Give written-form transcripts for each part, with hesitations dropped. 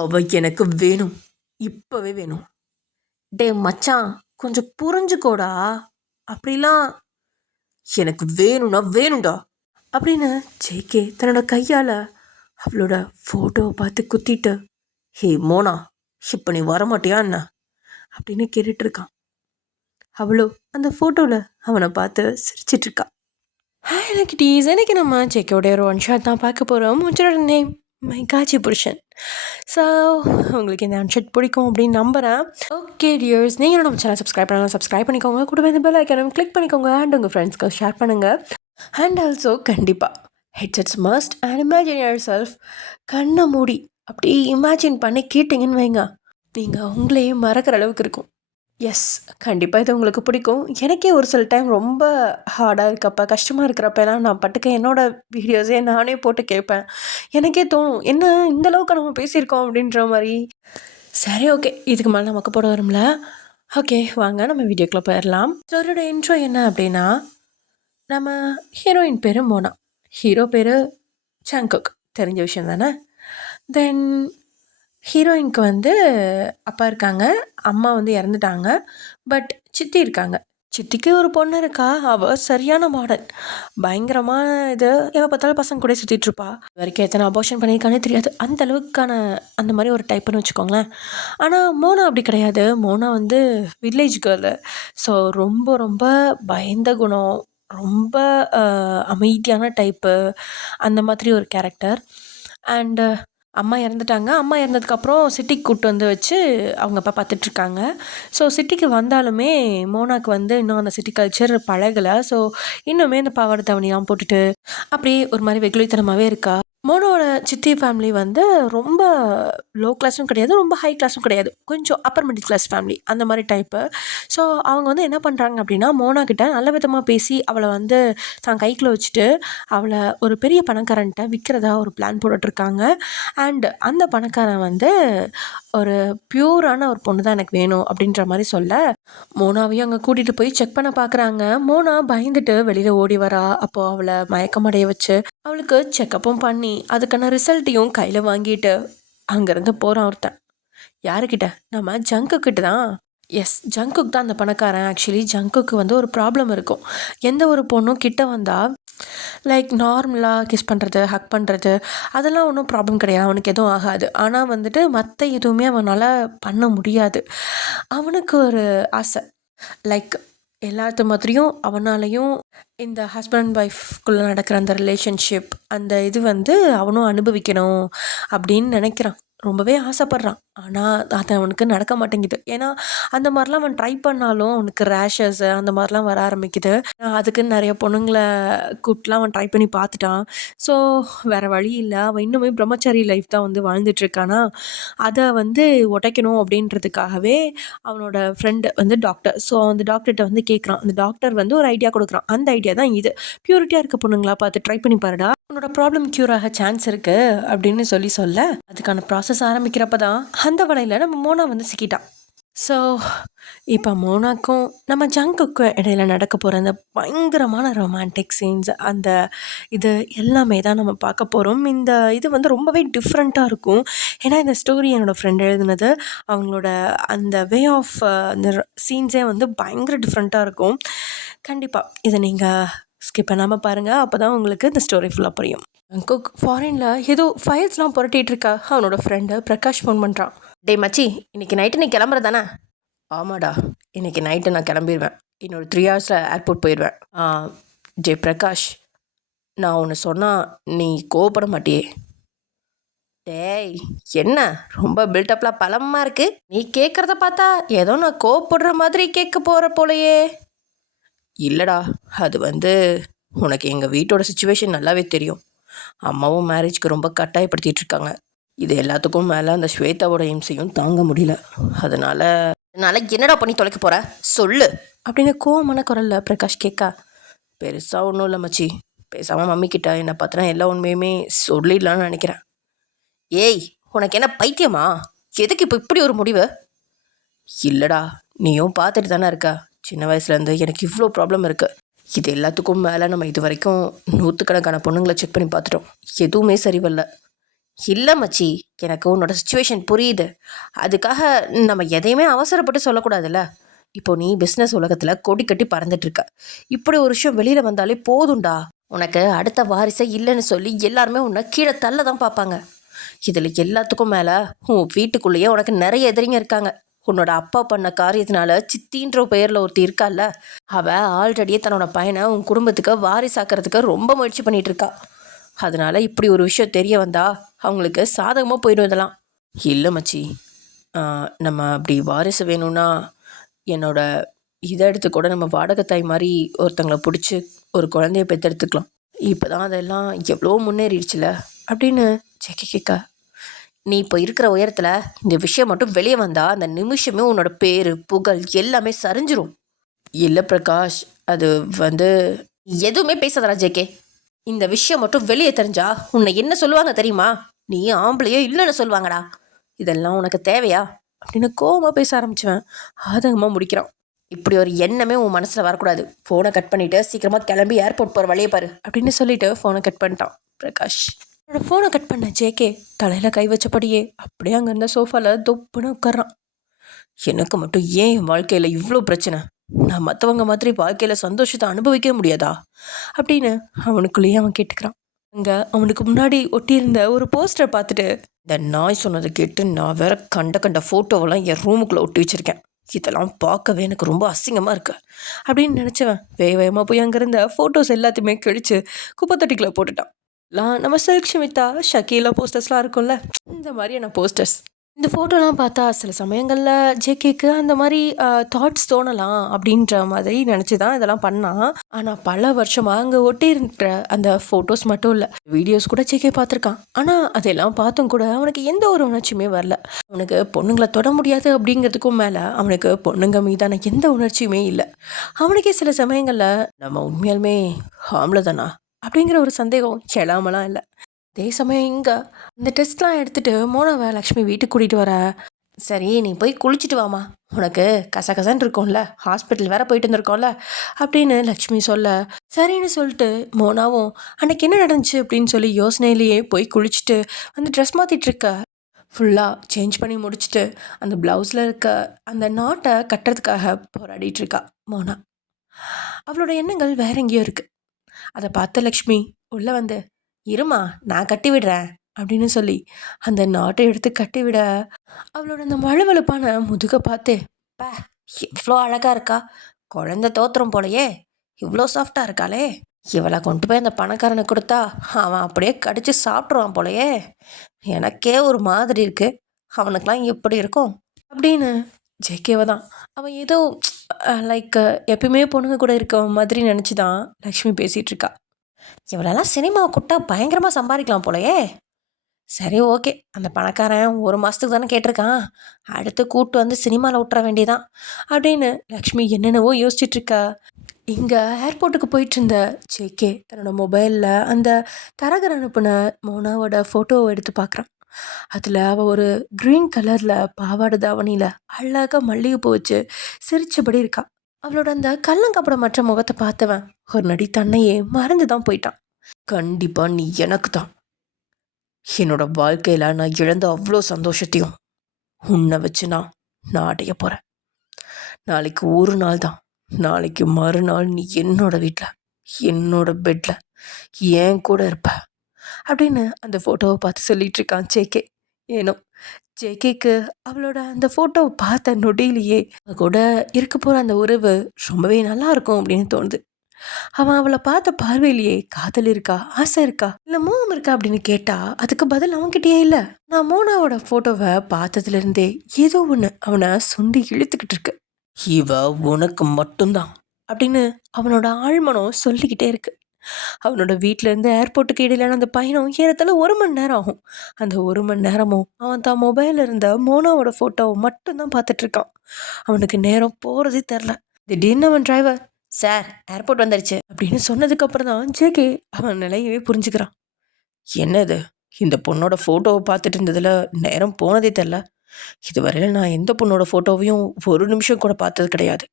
அவ எனக்கு வேணும், இப்பவே வேணும். டே மச்சான், கொஞ்சம் புரிஞ்சுக்கோடா. அப்படிலாம் எனக்கு வேணும்னா வேணும்டா அப்படின்னு ஜேகே தன்னோட கையால் அவளோட ஃபோட்டோவை பார்த்து குத்திட்டு, ஹே மோனா, இப்போ நீ வரமாட்டியா என்ன அப்படின்னு கேட்டுட்ருக்கான். அவளோ அந்த ஃபோட்டோவில் அவனை பார்த்து சிரிச்சிட்ருக்கா. ஹாய் லக்கிட்டீஸ், எனக்கு நம்ம ஜேகேவோடைய ஒரு ஒன் ஷாட் தான் பார்க்க போகிறோம். உங்களோட நேம் மை காஜி புருஷன். ஸோ உங்களுக்கு இந்த ஒன் ஷாட் பிடிக்கும் அப்படின்னு நம்புகிறேன். ஓகே டியர்ஸ், நீங்கள் நம்ம சேனல் சப்ஸ்கிரைப் பண்ணலாம், சப்ஸ்கிரைப் பண்ணிக்கோங்க. கூடவே இந்த பெல் ஐக்கானும் கிளிக் பண்ணிக்கோங்க. அண்ட் உங்கள் ஃப்ரெண்ட்ஸ்க்கு ஷேர் பண்ணுங்கள். அண்ட் ஆல்சோ கண்டிப்பாக headsets must and imagine your self. கண்ணை மூடி அப்படி இமேஜின் பண்ணி கேட்டிங்கன்னு வைங்க, நீங்கள் உங்களையே மறக்கிற அளவுக்கு இருக்கும். எஸ், கண்டிப்பாக இது உங்களுக்கு பிடிக்கும். எனக்கே ஒரு சில டைம் ரொம்ப ஹார்டாக இருக்கப்போ, கஷ்டமாக இருக்கிறப்பெல்லாம் நான் பட்டுக்க என்னோடய வீடியோஸே நானே போட்டு கேட்பேன். எனக்கே தோணும், என்ன இந்தளவுக்கு நம்ம பேசியிருக்கோம் அப்படின்ற மாதிரி. சரி, ஓகே, இதுக்கு மேலே நமக்கு போட வரும்ல. ஓகே, வாங்க நம்ம வீடியோக்குள்ளே போயிடலாம். ஸ்டோரியோட இன்ட்ரோ என்ன அப்படின்னா, நம்ம ஹீரோயின் பேர் மோனா, ஹீரோ பேர் ஜங்குக், தெரிஞ்ச விஷயம் தானே. தென் ஹீரோயினுக்கு வந்து அப்பா இருக்காங்க, அம்மா வந்து இறந்துட்டாங்க. பட் சித்தி இருக்காங்க. சித்திக்கு ஒரு பொண்ணு இருக்கா. அவள் சரியான மாடல், பயங்கரமான இது. எப்போ பார்த்தாலும் பசங்க கூட சுற்றிட்டுருப்பா. இது வரைக்கும் எத்தனை அபார்ஷன் பண்ணியிருக்கானே தெரியாது. அந்த அளவுக்கான அந்த மாதிரி ஒரு டைப்புன்னு வச்சுக்கோங்களேன். ஆனால் மோனா அப்படி கிடையாது. மோனா வந்து வில்லேஜ் கேர்ளு. ஸோ ரொம்ப ரொம்ப பயந்த குணம், ரொம்ப அமைதியான டைப்பு, அந்த மாதிரி ஒரு கேரக்டர். அண்டு அம்மா இறந்துட்டாங்க. அம்மா இறந்ததுக்கப்புறம் சிட்டிக்கு கூப்பிட்டு வந்து வச்சு அவங்க அப்பா பார்த்துட்ருக்காங்க. ஸோ சிட்டிக்கு வந்தாலுமே மோனாக்கு வந்து இன்னும் அந்த சிட்டி கல்ச்சர் பழகலை. ஸோ இன்னுமே இந்த பாவாடை தாவணிலாம் போட்டுட்டு அப்படியே ஒரு மாதிரி வெகுளித்தனமாகவே இருக்கா. மோனோட சித்தி ஃபேமிலி வந்து ரொம்ப லோ கிளாஸும் கிடையாது, ரொம்ப ஹை கிளாஸும் கிடையாது, கொஞ்சம் அப்பர் மிடில் கிளாஸ் ஃபேமிலி அந்த மாதிரி டைப்பு. ஸோ அவங்க வந்து என்ன பண்ணுறாங்க அப்படின்னா, மோனா கிட்ட நல்ல விதமாக பேசி அவளை வந்து தான் கைக்குள்ளே வச்சுட்டு அவளை ஒரு பெரிய பணக்காரன்ட்ட விற்கிறதா ஒரு பிளான் போட்டுட்ருக்காங்க. அண்ட் அந்த பணக்காரன் வந்து ஒரு பியூரான ஒரு பொண்ணு தான் எனக்கு வேணும் அப்படின்ற மாதிரி சொல்ல, மோனாவையும் அங்கே கூட்டிகிட்டு போய் செக் பண்ண பார்க்குறாங்க. மோனா பயந்துட்டு வெளியில் ஓடி வரா. அப்போது அவளை மயக்கமடைய வச்சு அவளுக்கு செக்கப்பும் பண்ணி அதுக்கான ரிசல்ட்டையும் கையில் வாங்கிட்டு அங்கேருந்து போகிறான் ஒருத்தன். யாருக்கிட்ட? நம்ம ஜங்குக்கிட்ட தான். எஸ், ஜங்குக் தான் அந்த பணக்காரன். ஆக்சுவலி ஜங்குக்கு வந்து ஒரு ப்ராப்ளம் இருக்கும். எந்த ஒரு பொண்ணும் கிட்ட வந்தால் லைக் நார்மலாக கிஸ் பண்ணுறது, ஹக் பண்ணுறது, அதெல்லாம் ஒன்றும் ப்ராப்ளம் கிடையாது, அவனுக்கு எதுவும் ஆகாது. ஆனால் வந்துட்டு மற்ற எதுவுமே அவனால் பண்ண முடியாது. அவனுக்கு ஒரு ஆசை, லைக் எல்லாத்து மாதிரியும் அவனாலையும் இந்த ஹஸ்பண்ட் அண்ட் ஒய்ஃப்குள்ளே நடக்கிற அந்த ரிலேஷன்ஷிப், அந்த இது வந்து அவனும் அனுபவிக்கணும் அப்படின்னு நினைக்கிறான். ரொம்பவே ஆசைப்பட்றான். ஆனால் அது அவனுக்கு நடக்க மாட்டேங்குது. ஏன்னா அந்த மாதிரிலாம் அவன் ட்ரை பண்ணாலும் அவனுக்கு ரேஷஸ்ஸு அந்த மாதிரிலாம் வர ஆரம்பிக்குது. அதுக்குன்னு நிறைய பொண்ணுங்களை கூப்பிட்டுலாம் அவன் ட்ரை பண்ணி பார்த்துட்டான். ஸோ வேறு வழி இல்லை, அவன் இன்னுமே பிரம்மச்சாரி லைஃப் தான் வந்து வாழ்ந்துட்டுருக்கானா. அதை வந்து உடைக்கணும் அப்படின்றதுக்காகவே அவனோட ஃப்ரெண்டு வந்து டாக்டர். ஸோ அந்த டாக்டர்கிட்ட வந்து கேட்குறான். அந்த டாக்டர் வந்து ஒரு ஐடியா கொடுக்குறான். அந்த ஐடியா தான் இது. பியூரிட்டியாக இருக்க பொண்ணுங்களா பார்த்து ட்ரை பண்ணி பாருடா, உன்னோட ப்ராப்ளம் க்யூர் ஆக சான்ஸ் இருக்குது அப்படின்னு சொல்ல அதுக்கான ப்ராசஸ் ஆரம்பிக்கிறப்ப தான் அந்த வலையில் நம்ம மோனா வந்து சிக்கிட்டான். ஸோ இப்போ மோனாக்கும் நம்ம ஜங்குக்கும் இடையில நடக்க போகிற அந்த பயங்கரமான ரொமான்டிக் சீன்ஸ், அந்த இது எல்லாமே தான் நம்ம பார்க்க போகிறோம். இந்த இது வந்து ரொம்பவே டிஃப்ரெண்ட்டாக இருக்கும். ஏன்னா இந்த ஸ்டோரி என்னோடய ஃப்ரெண்ட் எழுதுனது. அவங்களோட அந்த வே ஆஃப் அந்த சீன்ஸே வந்து பயங்கர டிஃப்ரெண்ட்டாக இருக்கும். கண்டிப்பாக இதை நீங்கள் ஸ்கிப் பண்ணாமல் பாருங்கள், அப்போ தான் உங்களுக்கு இந்த ஸ்டோரி ஃபுல்லாக புரியும். ஜங்குக் ஃபாரினில் ஏதோ ஃபைல்ஸ்லாம் புரட்டிகிட்டு இருக்கா. அவனோட ஃப்ரெண்டு பிரகாஷ் ஃபோன் பண்ணுறான். டே மச்சி, இன்றைக்கி நைட்டு நீ கிளம்புற தானே? ஆமாடா, இன்றைக்கி நைட்டு நான் கிளம்பிடுவேன். இன்னொரு 3 ஹவர்ஸில் ஏர்போர்ட் போயிடுவேன். ஜே பிரகாஷ், நான் ஒன்று சொன்னால் நீ கோவப்பட மாட்டியே? டேய், என்ன ரொம்ப பில்டப்லாம் பலமாக இருக்குது? நீ கேட்குறத பார்த்தா ஏதோ நான் கோவப்படுற மாதிரி கேட்க போகிற போலையே. இல்லைடா, அது வந்து உனக்கு எங்கள் வீட்டோட சுச்சுவேஷன் நல்லாவே தெரியும். அம்மாவும் மேரேஜ்க்கு ரொம்ப கட்டாயப்படுத்திகிட்டு இருக்காங்க. இது எல்லாத்துக்கும் மேலே அந்த ஸ்வேதாவோட இம்சையும் தாங்க முடியல. அதனால் என்னடா பண்ணி தொலைக்க போகிற சொல்லு அப்படின்னு கோவமான குரலில் பிரகாஷ் கேட்கா. பெருசாக ஒன்றும் இல்லை மச்சி, பேசாமல் மம்மி கிட்ட என்னை பார்த்தினா எல்லா உண்மையுமே சொல்லிடலான்னு நினைக்கிறேன். ஏய், உனக்கு என்ன பைத்தியமா? எதுக்கு இப்போ இப்படி ஒரு முடிவு? இல்லைடா, நீயும் பார்த்துட்டு தானே இருக்கா, சின்ன வயசுலேருந்து எனக்கு இவ்வளோ ப்ராப்ளம் இருக்குது. இது எல்லாத்துக்கும் மேலே நம்ம இது வரைக்கும் 100கணக்கான பொண்ணுங்களை செக் பண்ணி பார்த்துட்டோம், எதுவுமே சரி வரல. இல்லை மச்சி, எனக்கு உன்னோட சுச்சுவேஷன் புரியுது. அதுக்காக நம்ம எதையுமே அவசரப்பட்டு சொல்லக்கூடாதுல்ல. இப்போ நீ பிஸ்னஸ் உலகத்தில் கொடி கட்டி பறந்துட்டு இருக்க. இப்படி ஒரு விஷயம் வெளியில் வந்தாலே போதும்டா. உனக்கு அடுத்த வாரிசை இல்லைன்னு சொல்லி எல்லாருமே உன்னை கீழே தள்ள தான் பார்ப்பாங்க. இதில் எல்லாத்துக்கும் மேலே உன் வீட்டுக்குள்ளேயே உனக்கு நிறைய எதிரிங்க இருக்காங்க. உன்னோட அப்பா பண்ண காரியத்தினால சித்தின்ற பெயரில் ஒருத்தி இருக்கால்ல, அவள் ஆல்ரெடியே தன்னோட பையனை உன் குடும்பத்துக்கு வாரிசாக்கிறதுக்கு ரொம்ப முயற்சி பண்ணிட்டு இருக்கா. அதனால இப்படி ஒரு விஷயம் தெரிய வந்தா அவங்களுக்கு சாதகமாக போயிடும் இதெல்லாம். இல்லை மச்சி, நம்ம அப்படி வாரிசு வேணும்னா என்னோட இதை எடுத்து கூட நம்ம வாடகை தாய் மாதிரி ஒருத்தங்களை பிடிச்சி ஒரு குழந்தைய பெற்றெடுத்துக்கலாம். இப்போ தான் அதெல்லாம் எவ்வளோ முன்னேறிடுச்சுல அப்படின்னு ஜெகி கேட்க, நீ இப்போ இருக்கிற உயரத்தில் இந்த விஷயம் மட்டும் வெளியே வந்தால் அந்த நிமிஷமே உன்னோட பேர் புகழ் எல்லாமே சரிஞ்சிரும். இல்லை பிரகாஷ், அது எதுவுமே பேசாதடா ஜேகே. இந்த விஷயம் மட்டும் வெளியே தெரிஞ்சா உன்னை என்ன சொல்லுவாங்க தெரியுமா? நீ ஆம்பளையோ இல்லைன்னு சொல்லுவாங்கடா. இதெல்லாம் உனக்கு தேவையா அப்படின்னு கோவமாக பேச ஆரம்பிச்சுவேன். ஆதங்கமாக முடிக்கிறான். இப்படி ஒரு எண்ணமே உன் மனசில் வரக்கூடாது. ஃபோனை கட் பண்ணிவிட்டு சீக்கிரமாக கிளம்பி ஏர்போர்ட் போகிற வழியே பாரு அப்படின்னு சொல்லிட்டு ஃபோனை கட் பண்ணிட்டான் பிரகாஷ். என்னோட ஃபோனை கட் பண்ண ஜேகே தலையில் கை வச்சபடியே அப்படியே அங்கே இருந்த சோஃபாவில் தொப்புன்னு உட்கார்றான். எனக்கு மட்டும் ஏன் என் வாழ்க்கையில் இவ்வளோ பிரச்சனை? நான் மற்றவங்க மாதிரி வாழ்க்கையில் சந்தோஷத்தை அனுபவிக்க முடியாதா அப்படின்னு அவனுக்குள்ளேயே அவன் கேட்டுக்கிறான். அங்கே அவனுக்கு முன்னாடி ஒட்டியிருந்த ஒரு போஸ்டரை பார்த்துட்டு, இந்த நாய் சொன்னதை கேட்டு நான் வேற கண்ட ஃபோட்டோவெல்லாம் என் ரூமுக்குள்ளே ஒட்டி வச்சுருக்கேன். இதெல்லாம் பார்க்கவே எனக்கு ரொம்ப அசிங்கமாக இருக்கு அப்படின்னு நினச்சவன் வேகமாக போய் அங்கே இருந்த ஃபோட்டோஸ் எல்லாத்தையுமே கிழிச்சு குப்பை தொட்டிக்குள்ளே போட்டுட்டான். நம்ம சில்க் ஷமிதா ஷக்கீலா போஸ்டர்ஸ்லாம் இருக்கும்ல, இந்த மாதிரியான போஸ்டர்ஸ். இந்த ஃபோட்டோலாம் பார்த்தா சில சமயங்களில் ஜேகேக்கு அந்த மாதிரி தாட்ஸ் தோணலாம் அப்படின்ற மாதிரி நினச்சி தான் இதெல்லாம் பண்ணான். ஆனால் பல வருஷமாக அங்கே ஒட்டியிருக்கிற அந்த ஃபோட்டோஸ் மட்டும் இல்லை, வீடியோஸ் கூட ஜேகே பார்த்துருக்கான். ஆனால் அதெல்லாம் பார்த்தும் கூட அவனுக்கு எந்த ஒரு உணர்ச்சியுமே வரல. அவனுக்கு பொண்ணுங்களை தொட முடியாது அப்படிங்கிறதுக்கும் மேலே அவனுக்கு பொண்ணுங்க மீதான எந்த உணர்ச்சியுமே இல்லை. அவனுக்கே சில சமயங்களில் நம்ம உண்மையாலுமே ஆம்பளை தானா அப்படிங்கிற ஒரு சந்தேகம் எழாமலாம் இல்லை. அதே சமயம் இங்கே இந்த டெஸ்ட்லாம் எடுத்துகிட்டு மோனாவை லக்ஷ்மி வீட்டுக்கு கூட்டிகிட்டு வர, சரி நீ போய் குளிச்சுட்டு வாமா, உனக்கு கசகசன்னு இருக்கும்ல, ஹாஸ்பிட்டல் வேற போயிட்டு வந்திருக்கோம்ல அப்படின்னு லக்ஷ்மி சொல்ல, சரின்னு சொல்லிட்டு மோனாவும் அன்னைக்கு என்ன நடந்துச்சு அப்படின்னு சொல்லி யோசனையிலேயே போய் குளிச்சுட்டு வந்து ட்ரெஸ் மாற்றிட்டு இருக்க. ஃபுல்லாக சேஞ்ச் பண்ணி முடிச்சுட்டு அந்த ப்ளவுஸில் இருக்க அந்த நாட்டை கட்டுறதுக்காக போராடிட்டு இருக்கா மோனா. அவளோட எண்ணங்கள் வேற எங்கேயோ இருக்குது. அதை பார்த்த லக்ஷ்மி உள்ளே வந்து, இருமா நான் கட்டி விடுறேன் அப்படின்னு சொல்லி அந்த நாட்டை எடுத்து கட்டி விட, அவளோட அந்த மழவழுப்பான முதுக பார்த்து, பா இவ்வளோ அழகா இருக்கா, குழந்தை தோத்திரம் போலையே, இவ்வளோ சாஃப்டா இருக்காளே, இவளை கொண்டு போய் அந்த பணக்காரனை கொடுத்தா அவன் அப்படியே கடிச்சு சாப்பிட்ருவான் போலையே, எனக்கே ஒரு மாதிரி இருக்கு, அவனுக்கெல்லாம் எப்படி இருக்கும் அப்படின்னு ஜேகேவை தான் அவன் ஏதோ லைக் எப்பயுமே பொண்ணுங்க கூட இருக்க மாதிரி நினச்சி தான் லக்ஷ்மி பேசிகிட்டு இருக்கா. இவளெல்லாம் சினிமாவை கூட்டா பயங்கரமாக சம்பாதிக்கலாம் போலையே, சரி ஓகே, அந்த பணக்காரன் 1 மாதத்துக்கு தானே கேட்டிருக்கான், அடுத்து கூப்பிட்டு வந்து சினிமாவில் விட்டுற வேண்டியதான் அப்படின்னு லக்ஷ்மி என்னென்னவோ யோசிச்சுட்ருக்கா. இங்கே ஏர்போர்ட்டுக்கு போயிட்டு இருந்த ஜேகே தன்னோட மொபைலில் அந்த தரகர் அனுப்பின மோனாவோட ஃபோட்டோவை எடுத்து பார்க்குறான். அதில் அவள் ஒரு க்ரீன் கலரில் பாவாடை தாவணியில் அழகாக மல்லிகைப்பூ வச்சு சிரிச்சபடி இருக்கா. அவளோட அந்த கள்ளங்கப்படமற்ற முகத்தை பார்த்தவன் ஒரு நடி தன்னையே மறந்து தான் போயிட்டான். கண்டிப்பாக நீ எனக்கு தான். என்னோட வாழ்க்கையில் நான் இழந்த அவ்வளோ சந்தோஷத்தையும் உன்னை வச்சு நான் அடைய போகிறேன். நாளைக்கு ஒரு நாள் தான், நாளைக்கு மறுநாள் நீ என்னோட வீட்டில் என்னோட பெட்டில் ஏன் கூட இருப்ப அப்படின்னு அந்த ஃபோட்டோவை பார்த்து சொல்லிட்டு இருக்கான் ஜேகே. ஏனோ ஜேகேக்கு அவளோட அந்த ஃபோட்டோவை பார்த்த நொடியிலேயே கூட இருக்க போகிற அந்த உறவு ரொம்பவே நல்லா இருக்கும் அப்படின்னு தோணுது. அவன் அவளை பார்த்த பார்வையிலேயே காதல் இருக்கா, ஆசை இருக்கா, இல்லை மோகம் இருக்கா அப்படின்னு கேட்டா அதுக்கு பதில் அவன்கிட்டயே இல்லை. நான் மோனாவோட ஃபோட்டோவை பார்த்ததுலேருந்தே ஏதோ ஒன்று அவனை சுண்டி இழுத்துக்கிட்டு இருக்கு. இவ உனக்கு மட்டும்தான் அப்படின்னு அவனோட ஆழ்மனம் சொல்லிக்கிட்டே இருக்கு. அவனோட வீட்டிலேருந்து ஏர்போர்ட்டுக்கு இடையிலான அந்த பயணம் ஏறத்தாழ 1 மணி நேரம் ஆகும். அந்த 1 மணி நேரமும் அவன் தான் மொபைலில் இருந்த மோனாவோட ஃபோட்டோவை மட்டும்தான் பார்த்துட்ருக்கான். அவனுக்கு நேரம் போகிறதே தெரில. திடீர்னு அவன் டிரைவர், சார் ஏர்போர்ட் வந்துடுச்சு அப்படின்னு சொன்னதுக்கப்புறம் தான் ஜேகே அவன் நிலையவே புரிஞ்சுக்கிறான். என்னது, இந்த பொண்ணோட ஃபோட்டோவை பார்த்துட்டு இருந்ததில் நேரம் போனதே தெரில. இதுவரையில் நான் எந்த பொண்ணோட ஃபோட்டோவையும் 1 நிமிஷம் கூட பார்த்தது கிடையாது.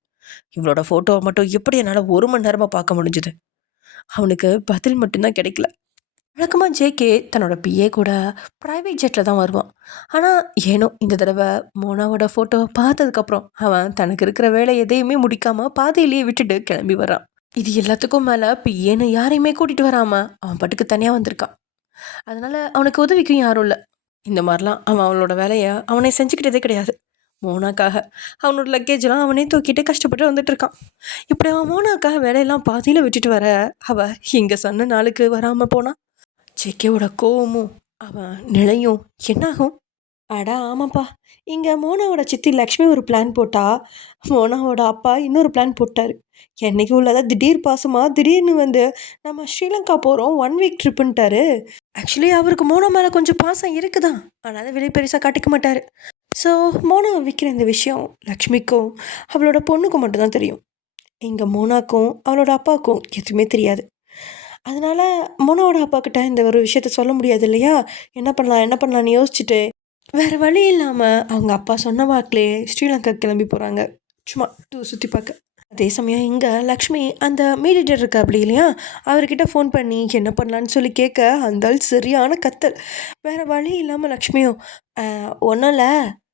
இவளோட ஃபோட்டோவை மட்டும் எப்படி என்னால் 1 மணி நேரமாக பார்க்க முடிஞ்சுது? அவனுக்கு பதில் மட்டும்தான் கிடைக்கல. வழக்கமாக ஜேகே தன்னோட பிஏ கூட ப்ரைவேட் ஜெட்டில் தான் வருவான். ஆனால் ஏனோ இந்த தடவை மோனாவோட ஃபோட்டோவை பார்த்ததுக்கப்புறம் அவன் தனக்கு இருக்கிற வேலை எதையுமே முடிக்காமல் பாதையிலேயே விட்டுட்டு கிளம்பி வரான். இது எல்லாத்துக்கும் மேலே பிஏன்னு யாரையுமே கூட்டிகிட்டு வராமல் அவன் பாட்டுக்கு தனியாக வந்திருக்கான். அதனால் அவனுக்கு உதவிக்கும் யாரும் இல்லை. இந்த மாதிரிலாம் அவன் அவனோட வேலையை அவனே செஞ்சுக்கிட்டதே கிடையாது. மோனாக்காக அவனோட லக்கேஜெலாம் அவனே தூக்கிட்டு கஷ்டப்பட்டு வந்துட்டு இருக்கான். இப்படி அவன் மோனாக்காக வேலையெல்லாம் பாதியில் விட்டுட்டு வர அவள் இங்கே சொன்ன நாளுக்கு வராமல் போனான். ஜேகேவோட கோவமும் அவன் நிலையும் என்னாகும்? அட ஆமாப்பா, இங்கே மோனாவோட சித்தி லக்ஷ்மி ஒரு பிளான் போட்டா, மோனாவோட அப்பா இன்னொரு பிளான் போட்டார். என்னைக்கு உள்ளதா திடீர் பாசமாக திடீர்னு வந்து நம்ம ஸ்ரீலங்கா போகிறோம் 1 வீக் ட்ரிப்புன்ட்டாரு. ஆக்சுவலி அவருக்கு மோனா மேலே கொஞ்சம் பாசம் இருக்குதான், ஆனால் அதை வெளியே பெருசாக காட்டிக்க மாட்டார். ஸோ மோனாவை விற்கிற இந்த விஷயம் லக்ஷ்மிக்கும் அவளோட பொண்ணுக்கும் மட்டும்தான் தெரியும். இங்கே மோனாக்கும் அவளோட அப்பாவுக்கும் எதுவுமே தெரியாது. அதனால் மோனாவோட அப்பாக்கிட்ட இந்த ஒரு விஷயத்த சொல்ல முடியாது இல்லையா? என்ன பண்ணலான்னு யோசிச்சுட்டு வேறு வழி இல்லாமல் அவங்க அப்பா சொன்ன வாக்கிலே ஸ்ரீலங்கா கிளம்பி போகிறாங்க, சும்மா சுற்றி பார்க்க. அதே சமயம் இங்கே லக்ஷ்மி அந்த மீடியேட்டர் இருக்கா அப்படி இல்லையா, அவர்கிட்ட ஃபோன் பண்ணி என்ன பண்ணலான்னு சொல்லி கேட்க அந்த ஆள் சரியான கத்தல். வேறு வழி இல்லாமல் லக்ஷ்மியும் ஒன்றும் இல்லை,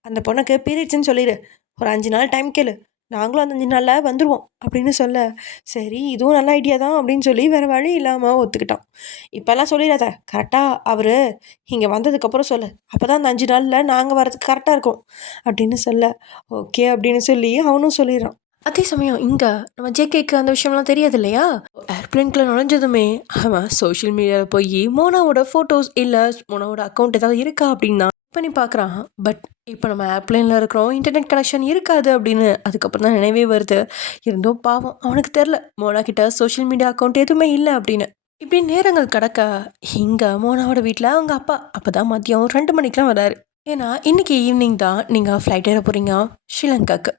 அந்த பொண்ணுக்கு பீரியட்ஸ்ன்னு சொல்லிடு, ஒரு 5 நாள் டைம் கேளு, நாங்களும் அந்த 5 நாளில் வந்துடுவோம் அப்படின்னு சொல்ல, சரி இதுவும் நல்ல ஐடியா தான் அப்படின்னு சொல்லி வேறு வழி இல்லாமல் ஒத்துக்கிட்டான். இப்போல்லாம் சொல்லிடாத, கரெக்டாக அவர் இங்கே வந்ததுக்கப்புறம் சொல்லு, அப்போ தான் அந்த 5 நாளில் நாங்கள் வரதுக்கு கரெக்டாக இருக்கும் அப்படின்னு சொல்ல, ஓகே அப்படின்னு சொல்லி அவனும் சொல்லிடுறான். அதே சமயம் இங்கே நம்ம ஜேகேக்கு அந்த விஷயம்லாம் தெரியாது இல்லையா? ஏர்பிளைன்குள்ளே நுழைஞ்சதுமே அவன் சோஷியல் மீடியாவில் போய் மோனாவோட ஃபோட்டோஸ் இல்லை மோனாவோட அக்கௌண்ட் ஏதாவது இருக்கா அப்படின்னா பண்ணி பார்க்குறான். பட் இப்போ நம்ம ஏர்ப்ளைனில் இருக்கிறோம், இன்டர்நெட் கனெக்ஷன் இருக்காது அப்படின்னு அதுக்கப்புறம் தான் நினைவே வருது. இருந்தும் பாவம் அவனுக்கு தெரில மோனா கிட்ட சோஷியல் மீடியா அக்கௌண்ட் எதுவுமே இல்லை அப்படின்னு. இப்படி நேரங்கள் கடக்க இங்கே மோனாவோட வீட்டில் அவங்க அப்பா அப்போ தான் மதியம் 2 மணிக்கெலாம் வராரு. ஏன்னா இன்றைக்கி ஈவினிங் தான் நீங்கள் ஃப்ளைட் ஏற போகிறீங்க ஸ்ரீலங்காவுக்கு.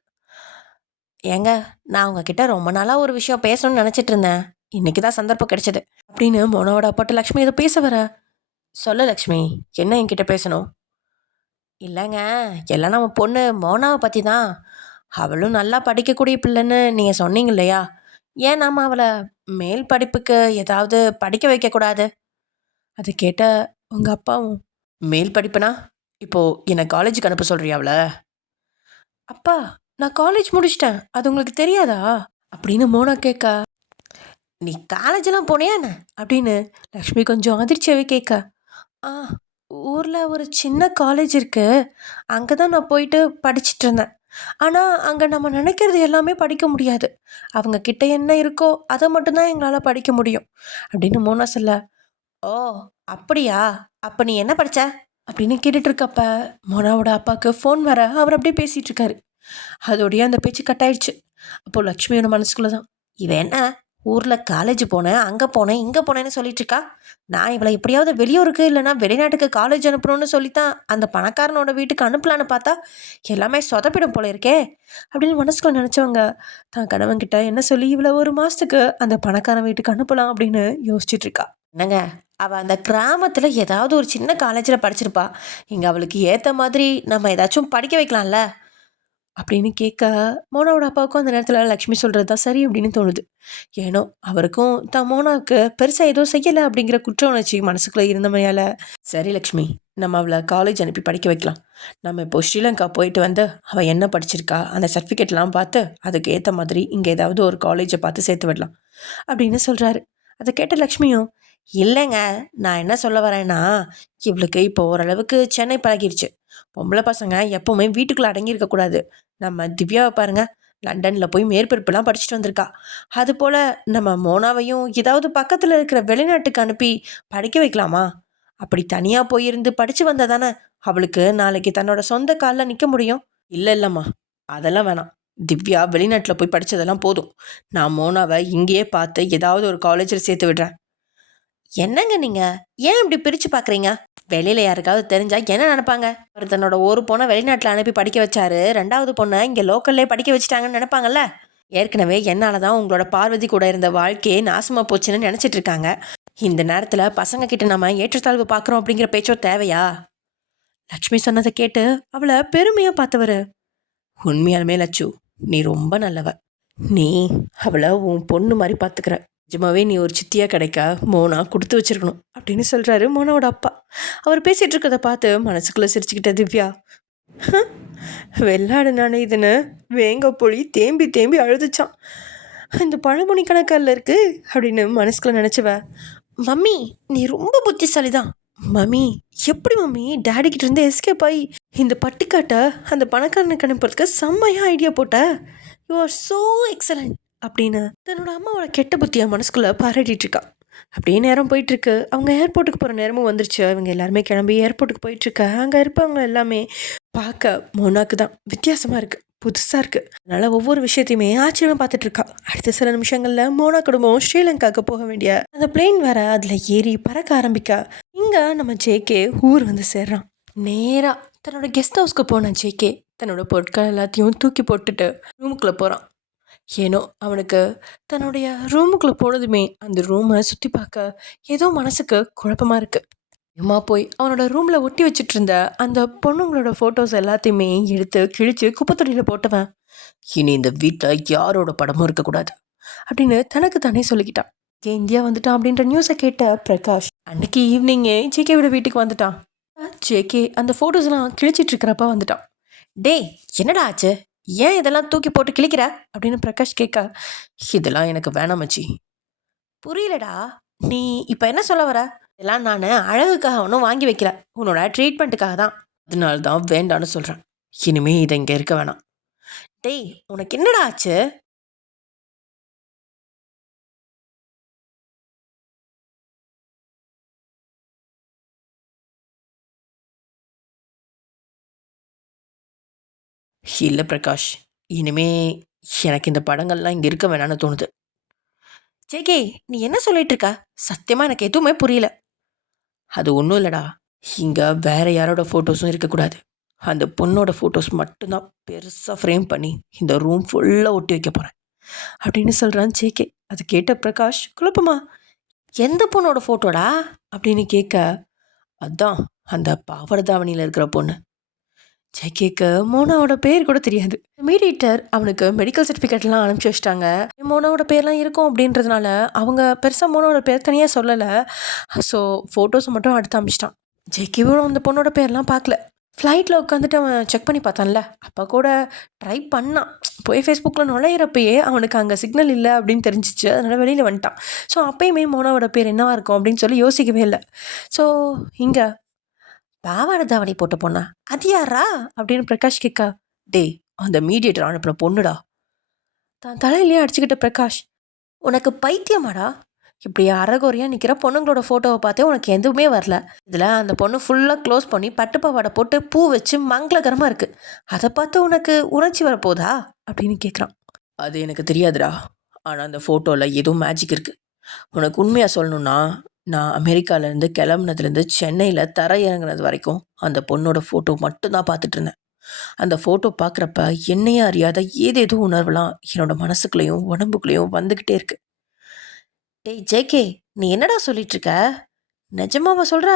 ஏங்க, நான் உங்ககிட்ட ரொம்ப நாளாக ஒரு விஷயம் பேசணும்னு நினச்சிட்டு இருந்தேன், இன்றைக்கி தான் சந்தர்ப்பம் கிடைச்சது அப்படின்னு மோனாவோட அப்பாட்ட லக்ஷ்மி ஏதோ பேச வர. சொல்ல லக்ஷ்மி, என்ன என்கிட்ட பேசணும்? இல்லைங்க, எல்லாம் நம்ம பொண்ணு மோனாவை பற்றி தான். அவளும் நல்லா படிக்கக்கூடிய பிள்ளைன்னு நீங்கள் சொன்னீங்க இல்லையா? ஏன் நாம் அவளை மேல் படிப்புக்கு ஏதாவது படிக்க வைக்கக்கூடாது? அது கேட்ட உங்கள் அப்பாவும், மேல் படிப்புனா இப்போது என்னை காலேஜுக்கு அனுப்ப சொல்கிறியா அவளை? அப்பா, நான் காலேஜ் முடிச்சிட்டேன், அது உங்களுக்கு தெரியாதா அப்படின்னு மோனா கேட்க, நீ காலேஜெல்லாம் போனியா என்ன அப்படின்னு லக்ஷ்மி கொஞ்சம் அதிர்ச்சியாகவே கேட்க, ஆ ஊரில் ஒரு சின்ன காலேஜ் இருக்குது, அங்கே தான் நான் போயிட்டு படிச்சுட்டு இருந்தேன். ஆனால் அங்கே நம்ம நினைக்கிறது எல்லாமே படிக்க முடியாது, அவங்க கிட்ட என்ன இருக்கோ அதை மட்டும்தான் எங்களால் படிக்க முடியும் அப்படின்னு மோனா சொல்ல, ஓ அப்படியா, அப்போ நீ என்ன படித்த அப்படின்னு கேட்டுட்டு இருக்கப்ப மோனாவோட அப்பாவுக்கு ஃபோன் வர அவர் அப்படியே பேசிகிட்டு இருக்காரு. அதோடய அந்த பேச்சு கட்டாயிடுச்சு. அப்போது லக்ஷ்மியோட மனசுக்குள்ளே தான், இவன் என்ன ஊரில் காலேஜ் போனேன், அங்கே போனேன், இங்கே போனேன்னு சொல்லிட்டு இருக்கா, நான் இவளை எப்படியாவது வெளியூருக்கு இல்லைனா வெளிநாட்டுக்கு காலேஜ் அனுப்பணும்னு சொல்லித்தான் அந்த பணக்காரனோட வீட்டுக்கு அனுப்பலான்னு பார்த்தா எல்லாமே சொதப்பிடும் போல இருக்கே அப்படின்னு மனசுக்குள்ள நினச்சவங்க தான் கணவன்கிட்ட என்ன சொல்லி இவளை 1 மாதத்துக்கு அந்த பணக்காரன் வீட்டுக்கு அனுப்பலாம் அப்படின்னு யோசிச்சுட்டு இருக்கா. என்னங்க, அவள் அந்த கிராமத்தில் ஏதாவது ஒரு சின்ன காலேஜில் படிச்சிருப்பா, இங்கே அவளுக்கு ஏற்ற மாதிரி நம்ம ஏதாச்சும் படிக்க வைக்கலாம்ல அப்படின்னு கேட்க மோனாவோட அப்பாவுக்கும் அந்த நேரத்தில் லக்ஷ்மி சொல்கிறது தான் சரி அப்படின்னு தோணுது. ஏனோ அவருக்கும் தான் மோனாவுக்கு பெருசாக எதுவும் செய்யலை அப்படிங்கிற குற்ற உணர்ச்சி மனசுக்குள்ளே இருந்தமையால், சரி லக்ஷ்மி, நம்ம அவளை காலேஜ் அனுப்பி படிக்க வைக்கலாம். நம்ம இப்போ ஸ்ரீலங்கா போயிட்டு வந்து அவள் என்ன படிச்சிருக்கா அந்த சர்டிஃபிகேட்லாம் பார்த்து அதுக்கு ஏற்ற மாதிரி இங்கே ஏதாவது ஒரு காலேஜை பார்த்து சேர்த்து விடலாம் அப்படின்னு சொல்கிறாரு. அதை கேட்ட லக்ஷ்மியும், இல்லைங்க, நான் என்ன சொல்ல வரேன்னா, இவளுக்கு இப்போ ஓரளவுக்கு சென்னை பழகிருச்சு. பொம்பளை பசங்க எப்போவுமே வீட்டுக்குள்ளே அடங்கியிருக்கக்கூடாது. நம்ம திவ்யாவை பாருங்க, லண்டனில் போய் மேற்படிப்புலாம் படிச்சுட்டு வந்திருக்கா. அதுபோல் நம்ம மோனாவையும் ஏதாவது பக்கத்தில் இருக்கிற வெளிநாட்டுக்கு அனுப்பி படிக்க வைக்கலாமா? அப்படி தனியாக போயிருந்து படித்து வந்தால் தானே அவளுக்கு நாளைக்கு தன்னோட சொந்த காலில் நிற்க முடியும். இல்லைம்மா, அதெல்லாம் வேணாம். திவ்யா வெளிநாட்டில் போய் படித்ததெல்லாம் போதும். நான் மோனாவை இங்கேயே பார்த்து ஏதாவது ஒரு காலேஜில் சேர்த்து விடுறேன். என்னங்க நீங்கள் ஏன் இப்படி பிரித்து பார்க்குறீங்க? வெளியில் யாருக்காவது தெரிஞ்சால் என்ன நினைப்பாங்க? அவர் தன்னோட ஒரு பொண்ணை வெளிநாட்டில் அனுப்பி படிக்க வச்சாரு, 2வது பொண்ணை இங்கே லோக்கல்லே படிக்க வச்சுட்டாங்கன்னு நினைப்பாங்கல்ல. ஏற்கனவே என்னால் தான் உங்களோட பார்வதி கூட இருந்த வாழ்க்கையே நாசமாக போச்சுன்னு நினச்சிட்டு இருக்காங்க. இந்த நேரத்தில் பசங்க கிட்ட நம்ம ஏற்றத்தாழ்வு பார்க்குறோம் அப்படிங்கிற பேச்சோ தேவையா? லக்ஷ்மி சொன்னதை கேட்டு அவளை பெருமையாக பார்த்தவர், உண்மையாலுமே லட்சு, நீ ரொம்ப நல்லவ. நீ அவளை உன் பொண்ணு மாதிரி பார்த்துக்கிற. நிஜமாவே நீ ஒரு சித்தியாக கிடைக்க மோனா கொடுத்து வச்சிருக்கணும் அப்படின்னு சொல்கிறாரு மோனாவோட அப்பா. அவர் பேசிகிட்டு இருக்கிறத பார்த்து மனசுக்குள்ளே சிரிச்சுக்கிட்ட திவ்யா, வெள்ளாடு நானே இதுன்னு வேங்க பொழி தேம்பி தேம்பி அழுதுச்சான். இந்த பழமொழி கணக்கால் இருக்கு அப்படின்னு மனசுக்குள்ள நினச்சவ, மம்மி நீ ரொம்ப புத்திசாலி தான். மம்மி எப்படி மம்மி டேடி கிட்ட இருந்து எஸ்கேப் ஆகி இந்த பட்டிக்காட்டை அந்த பணக்காரனுக்கு அனுப்புறதுக்கு செம்மையாக ஐடியா போட்ட. யூ ஆர் ஸோ எக்ஸலண்ட் அப்படின்னு தன்னோட அம்மாவோட கெட்ட புத்தியை மனசுக்குள்ளே பாராட்டிட்டு இருக்கா. அப்படியே நேரம் போயிட்டுருக்கு. அவங்க ஏர்போர்ட்டுக்கு போகிற நேரமும் வந்துருச்சு. அவங்க எல்லாருமே கிளம்பி ஏர்போர்ட்டுக்கு போயிட்டுருக்க. அங்கே இருப்பவங்க எல்லாமே பார்க்க மோனாக்கு தான் வித்தியாசமாக இருக்குது, புதுசாக இருக்குது. அதனால் ஒவ்வொரு விஷயத்தையுமே ஆச்சரியமாக பார்த்துட்ருக்கா. அடுத்த சில நிமிஷங்களில் மோனா குடும்பம் ஸ்ரீலங்காவுக்கு போக வேண்டிய அந்த பிளேன் வேற அதில் ஏறி பறக்க ஆரம்பிக்க. இங்கே நம்ம ஜேகே ஊர் வந்து சேர்றான். நேராக தன்னோட கெஸ்ட் ஹவுஸ்க்கு போன ஜேகே தன்னோட பொருட்கள் எல்லாத்தையும் தூக்கி போட்டுட்டு ரூமுக்குள்ளே போகிறான். ஏனோ அவனுக்கு தன்னுடைய ரூமுக்குள்ளே போனதுமே அந்த ரூமை சுற்றி பார்க்க ஏதோ மனசுக்கு குழப்பமாக இருக்குது. அம்மா போய் அவனோட ரூமில் ஒட்டி வச்சுட்டு இருந்த அந்த பொண்ணுங்களோட ஃபோட்டோஸ் எல்லாத்தையுமே எடுத்து கிழிச்சு குப்பைத்தொட்டியில் போட்டவன், இனி இந்த வீட்டில் யாரோட படமும் இருக்கக்கூடாது அப்படின்னு தனக்கு தானே சொல்லிக்கிட்டான். இந்தியா வந்துட்டான் அப்படின்ற நியூஸை கேட்ட பிரகாஷ் அன்னைக்கு ஈவினிங்கே ஜேகேவோட வீட்டுக்கு வந்துட்டான். ஜேகே அந்த ஃபோட்டோஸ்லாம் கிழிச்சிட்டு இருக்கிறப்ப வந்துட்டான். டேய் என்னடா ஆச்சு, ஏன் இதெல்லாம் தூக்கி போட்டு கிழிக்கிற அப்படின்னு பிரகாஷ் கேட்க, இதெல்லாம் எனக்கு வேணாம் மச்சி. புரியலடா, நீ இப்போ என்ன சொல்ல வர? இதெல்லாம் நான் அழகுக்காக ஒன்றும் வாங்கி வைக்கல, உன்னோட ட்ரீட்மெண்ட்டுக்காக தான். அதனால தான் வேண்டான்னு சொல்கிறேன். இனிமே இதை இங்கே இருக்க வேணாம். டேய் உனக்கு என்னடா ஆச்சு? இல்லை பிரகாஷ், இனிமே எனக்கு இந்த படங்கள்லாம் இங்கே இருக்க வேணான்னு தோணுது. ஜேகே நீ என்ன சொல்லிட்டு இருக்க? சத்தியமாக எனக்கு எதுவுமே புரியல. அது ஒன்றும் இல்லைடா, இங்கே வேற யாரோட ஃபோட்டோஸும் இருக்கக்கூடாது. அந்த பொண்ணோட ஃபோட்டோஸ் மட்டும்தான் பெருசாக ஃப்ரேம் பண்ணி இந்த ரூம் ஃபுல்லாக ஒட்டி வைக்க போகிறேன் அப்படின்னு சொல்கிறான் ஜேகே. அது கேட்ட பிரகாஷ் குழப்பமா, எந்த பொண்ணோட ஃபோட்டோடா அப்படின்னு கேட்க, அதான் அந்த பாவாடை தாவணியில் இருக்கிற பொண்ணு. ஜேகேக்கு மோனாவோட பேர் கூட தெரியாது. மீடியேட்டர் அவனுக்கு மெடிக்கல் சர்டிஃபிகேட்லாம் அனுப்பிச்சி வச்சிட்டாங்க. மோனாவோட பேர்லாம் இருக்கும் அப்படின்றதுனால அவங்க பெருசாக மோனாவோட பேர் தனியாக சொல்லலை. ஸோ ஃபோட்டோஸை மட்டும் எடுத்து அனுப்பிச்சிட்டான். ஜேகேவும் அந்த பொண்ணோட பேர்லாம் பார்க்கல. ஃப்ளைட்டில் உட்காந்துட்டு அவன் செக் பண்ணி பார்த்தான்ல, அப்போ கூட ட்ரை பண்ணான். போய் ஃபேஸ்புக்கில் நுழையிறப்பயே அவனுக்கு அங்கே சிக்னல் இல்லை அப்படின்னு தெரிஞ்சிச்சு. அதனால் வெளியில் வந்துட்டான். ஸோ அப்பயுமே மோனாவோட பேர் என்னவா இருக்கும் அப்படின்னு சொல்லி யோசிக்கவே இல்லை. ஸோ இங்கே பாவாடை தாவணி போட்ட பொண்ணா, அது யாரா அப்படின்னு பிரகாஷ் கேட்கா. டேய் அந்த மீடியேட்டர் அனுப்புன பொண்ணுடா. தான் தலையிலேயே அடிச்சுக்கிட்ட பிரகாஷ், உனக்கு பைத்தியமாடா? இப்படி அறகுறையாக நிற்கிற பொண்ணுங்களோட ஃபோட்டோவை பார்த்தே உனக்கு எதுவுமே வரல. இதில் அந்த பொண்ணு ஃபுல்லாக க்ளோஸ் பண்ணி பட்டுப்பாவாடை போட்டு பூ வச்சு மங்களகரமாக இருக்குது. அதை பார்த்து உனக்கு உணர்ச்சி வரப்போதா அப்படின்னு கேட்குறான். அது எனக்கு தெரியாதுடா, ஆனால் அந்த ஃபோட்டோவில் ஏதோ மேஜிக் இருக்குது. உனக்கு உண்மையாக சொல்லணுன்னா, நான் அமெரிக்காவிலேருந்து கிளம்புனதுலேருந்து சென்னையில் தர இறங்குனது வரைக்கும் அந்த பொண்ணோட ஃபோட்டோ மட்டும்தான் பார்த்துட்டு இருந்தேன். அந்த ஃபோட்டோ பார்க்குறப்ப என்னையே அறியாத ஏதேதோ உணர்வுலாம் என்னோட மனசுக்குள்ளேயும் உடம்புக்குள்ளேயும் வந்துக்கிட்டே இருக்கு. டேய் ஜேகே நீ என்னடா சொல்லிட்டு இருக்க? நிஜமாவா சொல்கிற?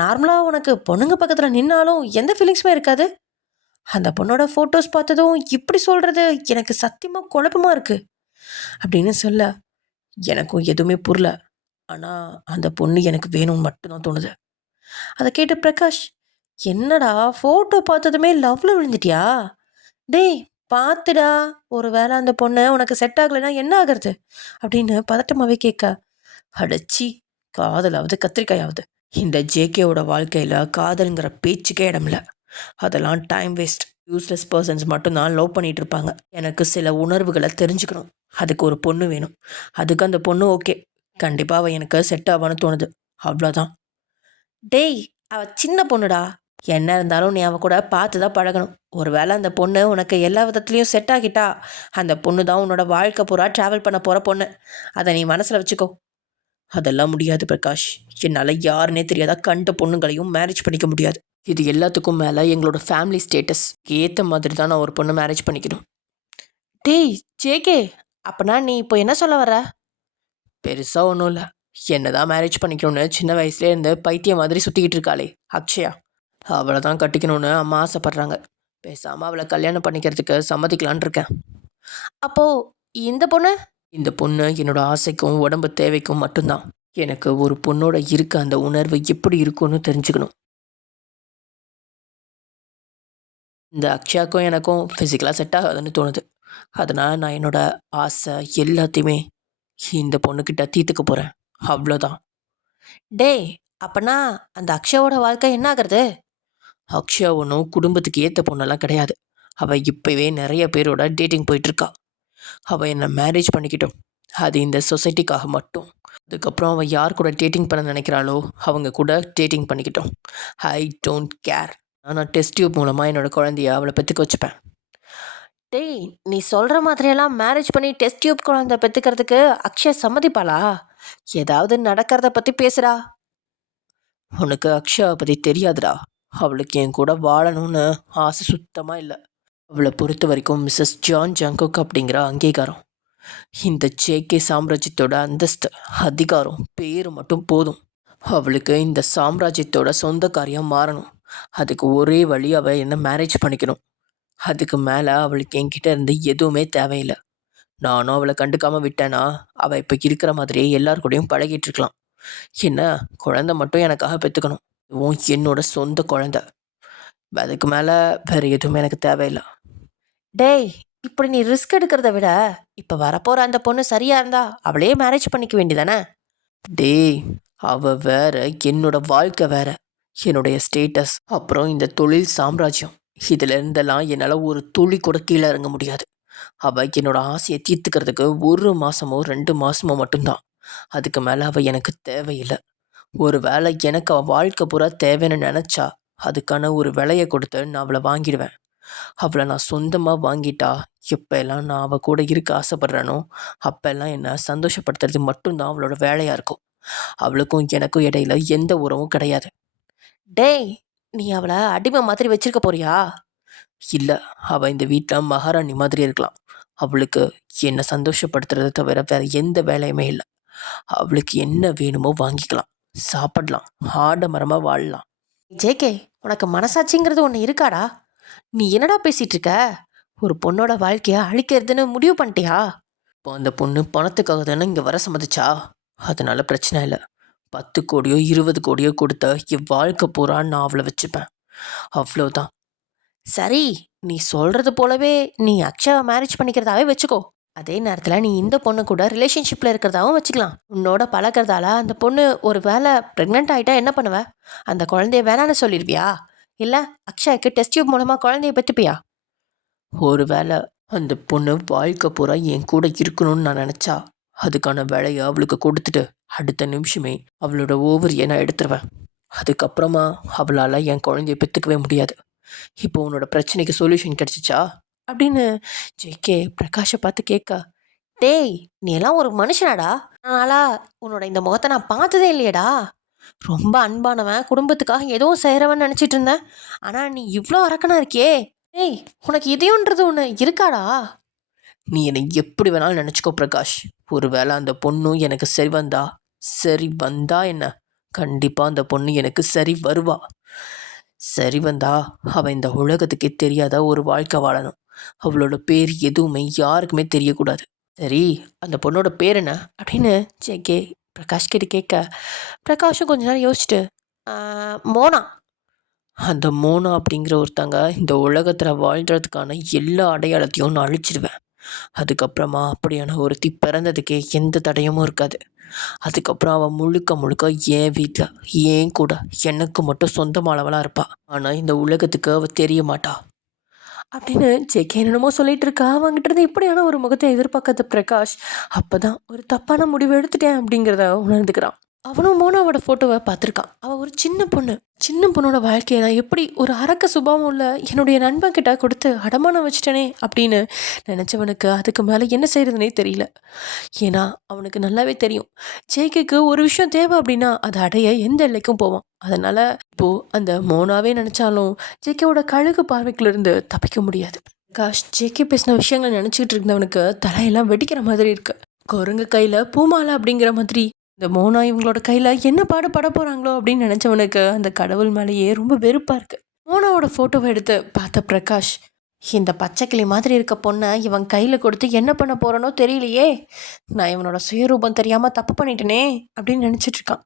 நார்மலாக உனக்கு பொண்ணுங்க பக்கத்தில் நின்னாலும் எந்த ஃபீலிங்ஸுமே இருக்காது. அந்த பொண்ணோட ஃபோட்டோஸ் பார்த்ததும் இப்படி சொல்கிறது எனக்கு சத்தியமாக குழப்பமாக இருக்குது அப்படின்னு சொல்ல, எனக்கும் எதுவுமே புரியல. ஆனால் அந்த பொண்ணு எனக்கு வேணும்னு மட்டும்தான் தோணுது. அதை கேட்டு பிரகாஷ், என்னடா ஃபோட்டோ பார்த்ததுமே லவ்வில் விழுந்துட்டியா? டேய் பார்த்துடா, ஒரு வேளை அந்த பொண்ணை உனக்கு செட் ஆகலைன்னா என்ன ஆகிறது அப்படின்னு பதட்டமாகவே கேட்க, அடச்சி காதலாவது கத்திரிக்காயாவது, இந்த ஜேகேவோட வாழ்க்கையில் காதலுங்கிற பேச்சுக்கே இடமில்ல. அதெல்லாம் டைம் வேஸ்ட். யூஸ்லெஸ் பர்சன்ஸ் மட்டும்தான் லவ் பண்ணிகிட்டு இருப்பாங்க. எனக்கு சில உணர்வுகளை தெரிஞ்சுக்கணும். அதுக்கு ஒரு பொண்ணு வேணும். அதுக்கு அந்த பொண்ணு ஓகே, கண்டிப்பாக அவள் எனக்கு செட் ஆவான்னு தோணுது, அவ்வளோதான். டேய் அவள் சின்ன பொண்ணுடா, என்ன இருந்தாலும் நீ அவள் கூட பார்த்து தான் பழகணும். ஒரு வேளை அந்த பொண்ணு உனக்கு எல்லா விதத்துலேயும் செட் ஆகிட்டா, அந்த பொண்ணு தான் உன்னோட வாழ்க்கை பூரா ட்ராவல் பண்ண போகிற பொண்ணு. அதை நீ மனசில் வச்சுக்கோ. அதெல்லாம் முடியாது பிரகாஷ், என்னால் யாருன்னே தெரியாத கண்ட பொண்ணுங்களையும் மேரேஜ் பண்ணிக்க முடியாது. இது எல்லாத்துக்கும் மேலே எங்களோட ஃபேமிலி ஸ்டேட்டஸ் ஏற்ற மாதிரி தான் நான் ஒரு பொண்ணு மேரேஜ் பண்ணிக்கணும். டேய் ஜேகே, அப்பனா நீ இப்போ என்ன சொல்ல வர? பெருசாக ஒன்றும் இல்லை, என்ன தான் மேரேஜ் பண்ணிக்கணும்னு சின்ன வயசுலேருந்து பைத்தியம் மாதிரி சுற்றிக்கிட்டு இருக்காளே அக்ஷயா, அவளை தான் கட்டிக்கணும்னு அம்மா ஆசைப்பட்றாங்க. பேசாமல் அவளை கல்யாணம் பண்ணிக்கிறதுக்கு சம்மதிக்கலான் இருக்கேன். அப்போது இந்த பொண்ணு இந்த பொண்ணு என்னோட ஆசைக்கும் உடம்பு தேவைக்கும் மட்டும்தான். எனக்கு ஒரு பொண்ணோட இருக்க அந்த உணர்வு எப்படி இருக்கும்னு தெரிஞ்சுக்கணும். இந்த அக்ஷயாக்கும் எனக்கும் ஃபிசிக்கலாக செட் ஆகாதுன்னு தோணுது. அதனால் நான் என்னோட ஆசை எல்லாத்தையுமே இந்த பொண்ணுக்கிட்ட தீர்த்துக்க போகிறேன். அவ்வளோதான். டேய், அப்பனா அந்த அக்ஷயாவோட வாழ்க்கை என்ன ஆகுறது? அக்ஷயா ஒன்றும் குடும்பத்துக்கு ஏற்ற பொண்ணெல்லாம் கிடையாது. அவள் இப்போவே நிறைய பேரோட டேட்டிங் போயிட்டுருக்கா. அவள் என்னை மேரேஜ் பண்ணிக்கிட்டோம். அது இந்த சொசைட்டிக்காக மட்டும். அதுக்கப்புறம் அவள் யார் கூட டேட்டிங் பண்ண நினைக்கிறாளோ அவங்க கூட டேட்டிங் பண்ணிக்கிட்டோம். I don't care. நான் டெஸ்ட் டியூப் மூலமாக என்னோட குழந்தைய அவளை பெற்றுக்க வச்சுப்பேன். டேய், நீ சொல்கிற மாதிரியெல்லாம் மேரேஜ் பண்ணி டெஸ்ட் டியூப் குழந்தை பெற்றுக்கிறதுக்கு அக்ஷய் சம்மதிப்பாளா? ஏதாவது நடக்கிறத பற்றி பேசுகிறா. உனக்கு அக்ஷயாவை பற்றி தெரியாதுடா. அவளுக்கு என் கூட வாழணும்னு ஆசை சுத்தமாக இல்லை. அவளை பொறுத்த வரைக்கும் மிஸ்ஸஸ் ஜான் ஜங்குக் அப்படிங்கிற அங்கீகாரம், இந்த ஜேகே சாம்ராஜ்யத்தோட அந்தஸ்து, அதிகாரம், பேர் மட்டும் போதும். அவளுக்கு இந்த சாம்ராஜ்யத்தோட சொந்தக்காரியாக மாறணும். அதுக்கு ஒரே வழி அவள் என்ன மேரேஜ் பண்ணிக்கணும். அதுக்கு மேலே அவளுக்கு என்கிட்ட இருந்து எதுவுமே தேவையில்லை. நானும் அவளை கண்டுக்காமல் விட்டேன்னா அவள் இப்போ இருக்கிற மாதிரியே எல்லார் கூடயும் பழகிட்டு இருக்கலாம். என்ன, குழந்தை மட்டும் எனக்காக பெற்றுக்கணும். இதுவும் என்னோட சொந்த குழந்தை. அதுக்கு மேலே வேறு எதுவுமே எனக்கு தேவையில்லை. டேய், இப்படி நீ ரிஸ்க் எடுக்கிறத விட இப்போ வரப்போகிற அந்த பொண்ணு சரியாக இருந்தா அவளையே மேரேஜ் பண்ணிக்க வேண்டியதானே? டேய், அவள் வேற, என்னோட வாழ்க்கை வேற, என்னுடைய ஸ்டேட்டஸ், அப்புறம் இந்த தொழில் சாம்ராஜ்யம், இதில் இருந்தெல்லாம் என்னால் ஒரு துளி கூட கீழே இறங்க முடியாது. அவள் என்னோட ஆசையை தீர்த்துக்கிறதுக்கு 1 மாதமோ 2 மாதமோ மட்டும்தான். அதுக்கு மேலே அவள் எனக்கு தேவையில்லை. ஒரு வேளை எனக்கு அவள் வாழ்க்கை பூரா தேவைன்னு நினச்சா அதுக்கான ஒரு விலையை கொடுத்து நான் அவளை வாங்கிடுவேன். அவளை நான் சொந்தமாக வாங்கிட்டா எப்போல்லாம் நான் அவள் கூட இருக்க ஆசைப்பட்றேனோ அப்போல்லாம் என்னை சந்தோஷப்படுத்துறது மட்டும்தான் அவளோட வேலையாக இருக்கும். அவளுக்கும் எனக்கும் இடையில எந்த உறவும் கிடையாது. டேய், நீ அவளை அடிமை மாதிரி வச்சிருக்க போறியா? இல்லை, அவள் இந்த வீட்டில் மகாராணி மாதிரி இருக்கலாம். அவளுக்கு என்னை சந்தோஷப்படுத்துறதை தவிர வேறு எந்த வேலையுமே இல்லை. அவளுக்கு என்ன வேணுமோ வாங்கிக்கலாம், சாப்பிடலாம், ஆடம்பரமாக வாழலாம். ஜேகே, உனக்கு மனசாட்சிங்கிறது ஒன்று இருக்காடா? நீ என்னடா பேசிகிட்டு இருக்க? ஒரு பொண்ணோட வாழ்க்கையை அழிக்கிறதுன்னு முடிவு பண்ணிட்டியா? இப்போ அந்த பொண்ணு பணத்துக்காக தானே இங்கே வர சம்மதிச்சா. அதனால பிரச்சனை இல்லை. 10 கோடியோ 20 கோடியோ கொடுத்த என் வாழ்க்கை பூரா நான் அவளை வச்சுப்பேன். அவ்வளோதான். சரி, நீ சொல்கிறது போலவே நீ அக்ஷயாவை மேரேஜ் பண்ணிக்கிறதாவே வச்சுக்கோ. அதே நேரத்தில் நீ இந்த பொண்ணு கூட ரிலேஷன்ஷிப்பில் இருக்கிறதாவும் வச்சுக்கலாம். உன்னோட பழக்கிறதால அந்த பொண்ணு ஒரு வேளை ப்ரெக்னென்ட் ஆகிட்டா என்ன பண்ணுவ? அந்த குழந்தைய வேணான்னு சொல்லிடுவியா? இல்லை அக்ஷயாவுக்கு டெஸ்ட் டியூப் மூலமாக குழந்தைய பெற்றுப்பியா? ஒரு வேளை அந்த பொண்ணு வாழ்க்கை பூரா என் கூட இருக்கணும்னு நான் நினச்சா அதுக்கான வேலையை அவளுக்கு கொடுத்துட்டு அடுத்த நிமிஷமே அவளோட ஓவரியை நான் எடுத்துருவேன். அதுக்கப்புறமா அவளால் என் குழந்தைய பெற்றுக்கவே முடியாது. இப்போ உன்னோட பிரச்சனைக்கு சொல்யூஷன் கிடச்சிச்சா அப்படின்னு ஜேகே பிரகாஷை பார்த்து கேட்க, டேய், நீ எல்லாம் ஒரு மனுஷனாடா? அதனால உன்னோட இந்த முகத்தை நான் பார்த்ததே இல்லையடா. ரொம்ப அன்பானவன், குடும்பத்துக்காக எதுவும் செய்கிறவன் நினச்சிட்டு இருந்தேன். ஆனால் நீ இவ்வளோ அரக்கனா இருக்கியே. டேய், உனக்கு இதயன்றது ஒன்று இருக்காடா? நீ என்னை எப்படி வேணாலும் நினச்சிக்கோ பிரகாஷ். ஒரு வேளை அந்த பொண்ணும் எனக்கு சரி வந்தா என்ன, கண்டிப்பாக அந்த பொண்ணு எனக்கு சரி வருவா. சரி வந்தா அவள் இந்த உலகத்துக்கே தெரியாத ஒரு வாழ்க்கை வாழணும். அவளோட பேர் எதுவுமே யாருக்குமே தெரியக்கூடாது. சரி, அந்த பொண்ணோட பேர் என்ன அப்படின்னு ஜேகே பிரகாஷ் கிட்ட கேட்க, பிரகாஷும் கொஞ்ச நேரம் யோசிச்சுட்டு, மோனா. அந்த மோனா அப்படிங்கிற ஒருத்தங்க இந்த உலகத்தில் வாழ்கிறதுக்கான எல்லா அடையாளத்தையும் நான் அழிச்சிடுவேன். அதுக்கப்புறமா அப்படியான ஒருத்தி பிறந்ததுக்கே எந்த தடையமும் இருக்காது. அதுக்கப்புறம் அவள் முழுக்க என் வீட்டில் ஏன் கூட எனக்கு மட்டும் சொந்தமானவளாக இருப்பாள். ஆனால் இந்த உலகத்துக்கு அவள் தெரிய மாட்டா அப்படின்னு ஜேகே என்னமோ சொல்லிட்டு இருக்கா. அவங்ககிட்ட இருந்து இப்படியான ஒரு முகத்தை எதிர்பார்க்காத பிரகாஷ் அப்போ தான் ஒரு தப்பான முடிவு எடுத்துட்டேன் அப்படிங்கிறத உணர்ந்துக்கிறான். அவனும் மோனாவோட ஃபோட்டோவை பார்த்துருக்கான். அவள் ஒரு சின்ன பொண்ணோட வாழ்க்கையை நான் எப்படி ஒரு அரக்க சுபாவம் உள்ள என்னுடைய நண்பன் கிட்ட கொடுத்து அடமானம் வச்சிட்டேனே அப்படின்னு நினச்சவனுக்கு அதுக்கு மேலே என்ன செய்கிறதுனே தெரியல. ஏன்னா அவனுக்கு நல்லாவே தெரியும், ஜேகேக்கு ஒரு விஷயம் தேவை அப்படின்னா அதை அடைய எந்த எல்லைக்கும் போவான். அதனால் இப்போது அந்த மோனாவே நினச்சாலும் ஜேகேவோட கழுகு பார்வைக்குலேருந்து தப்பிக்க முடியாது. காஷ் ஜேகே பேசின விஷயங்களை நினச்சிக்கிட்டு இருந்தவனுக்கு தலையெல்லாம் வெடிக்கிற மாதிரி இருக்கு. குரங்கு கையில் பூமாலை அப்படிங்கிற மாதிரி இந்த மோனா இவங்களோட கையில் என்ன பாடுபட போகிறாங்களோ அப்படின்னு நினச்சவனுக்கு அந்த கடவுள் மேலேயே ரொம்ப வெறுப்பாக இருக்குது. மோனாவோட ஃபோட்டோவை எடுத்து பார்த்த பிரகாஷ், இந்த பச்சைக்கிளி மாதிரி இருக்க பொண்ணை இவன் கையில் கொடுத்து என்ன பண்ண போகிறனோ தெரியலையே, நான் இவனோட சுயரூபம் தெரியாமல் தப்பு பண்ணிட்டேனே அப்படின்னு நினச்சிட்டு இருக்கான்.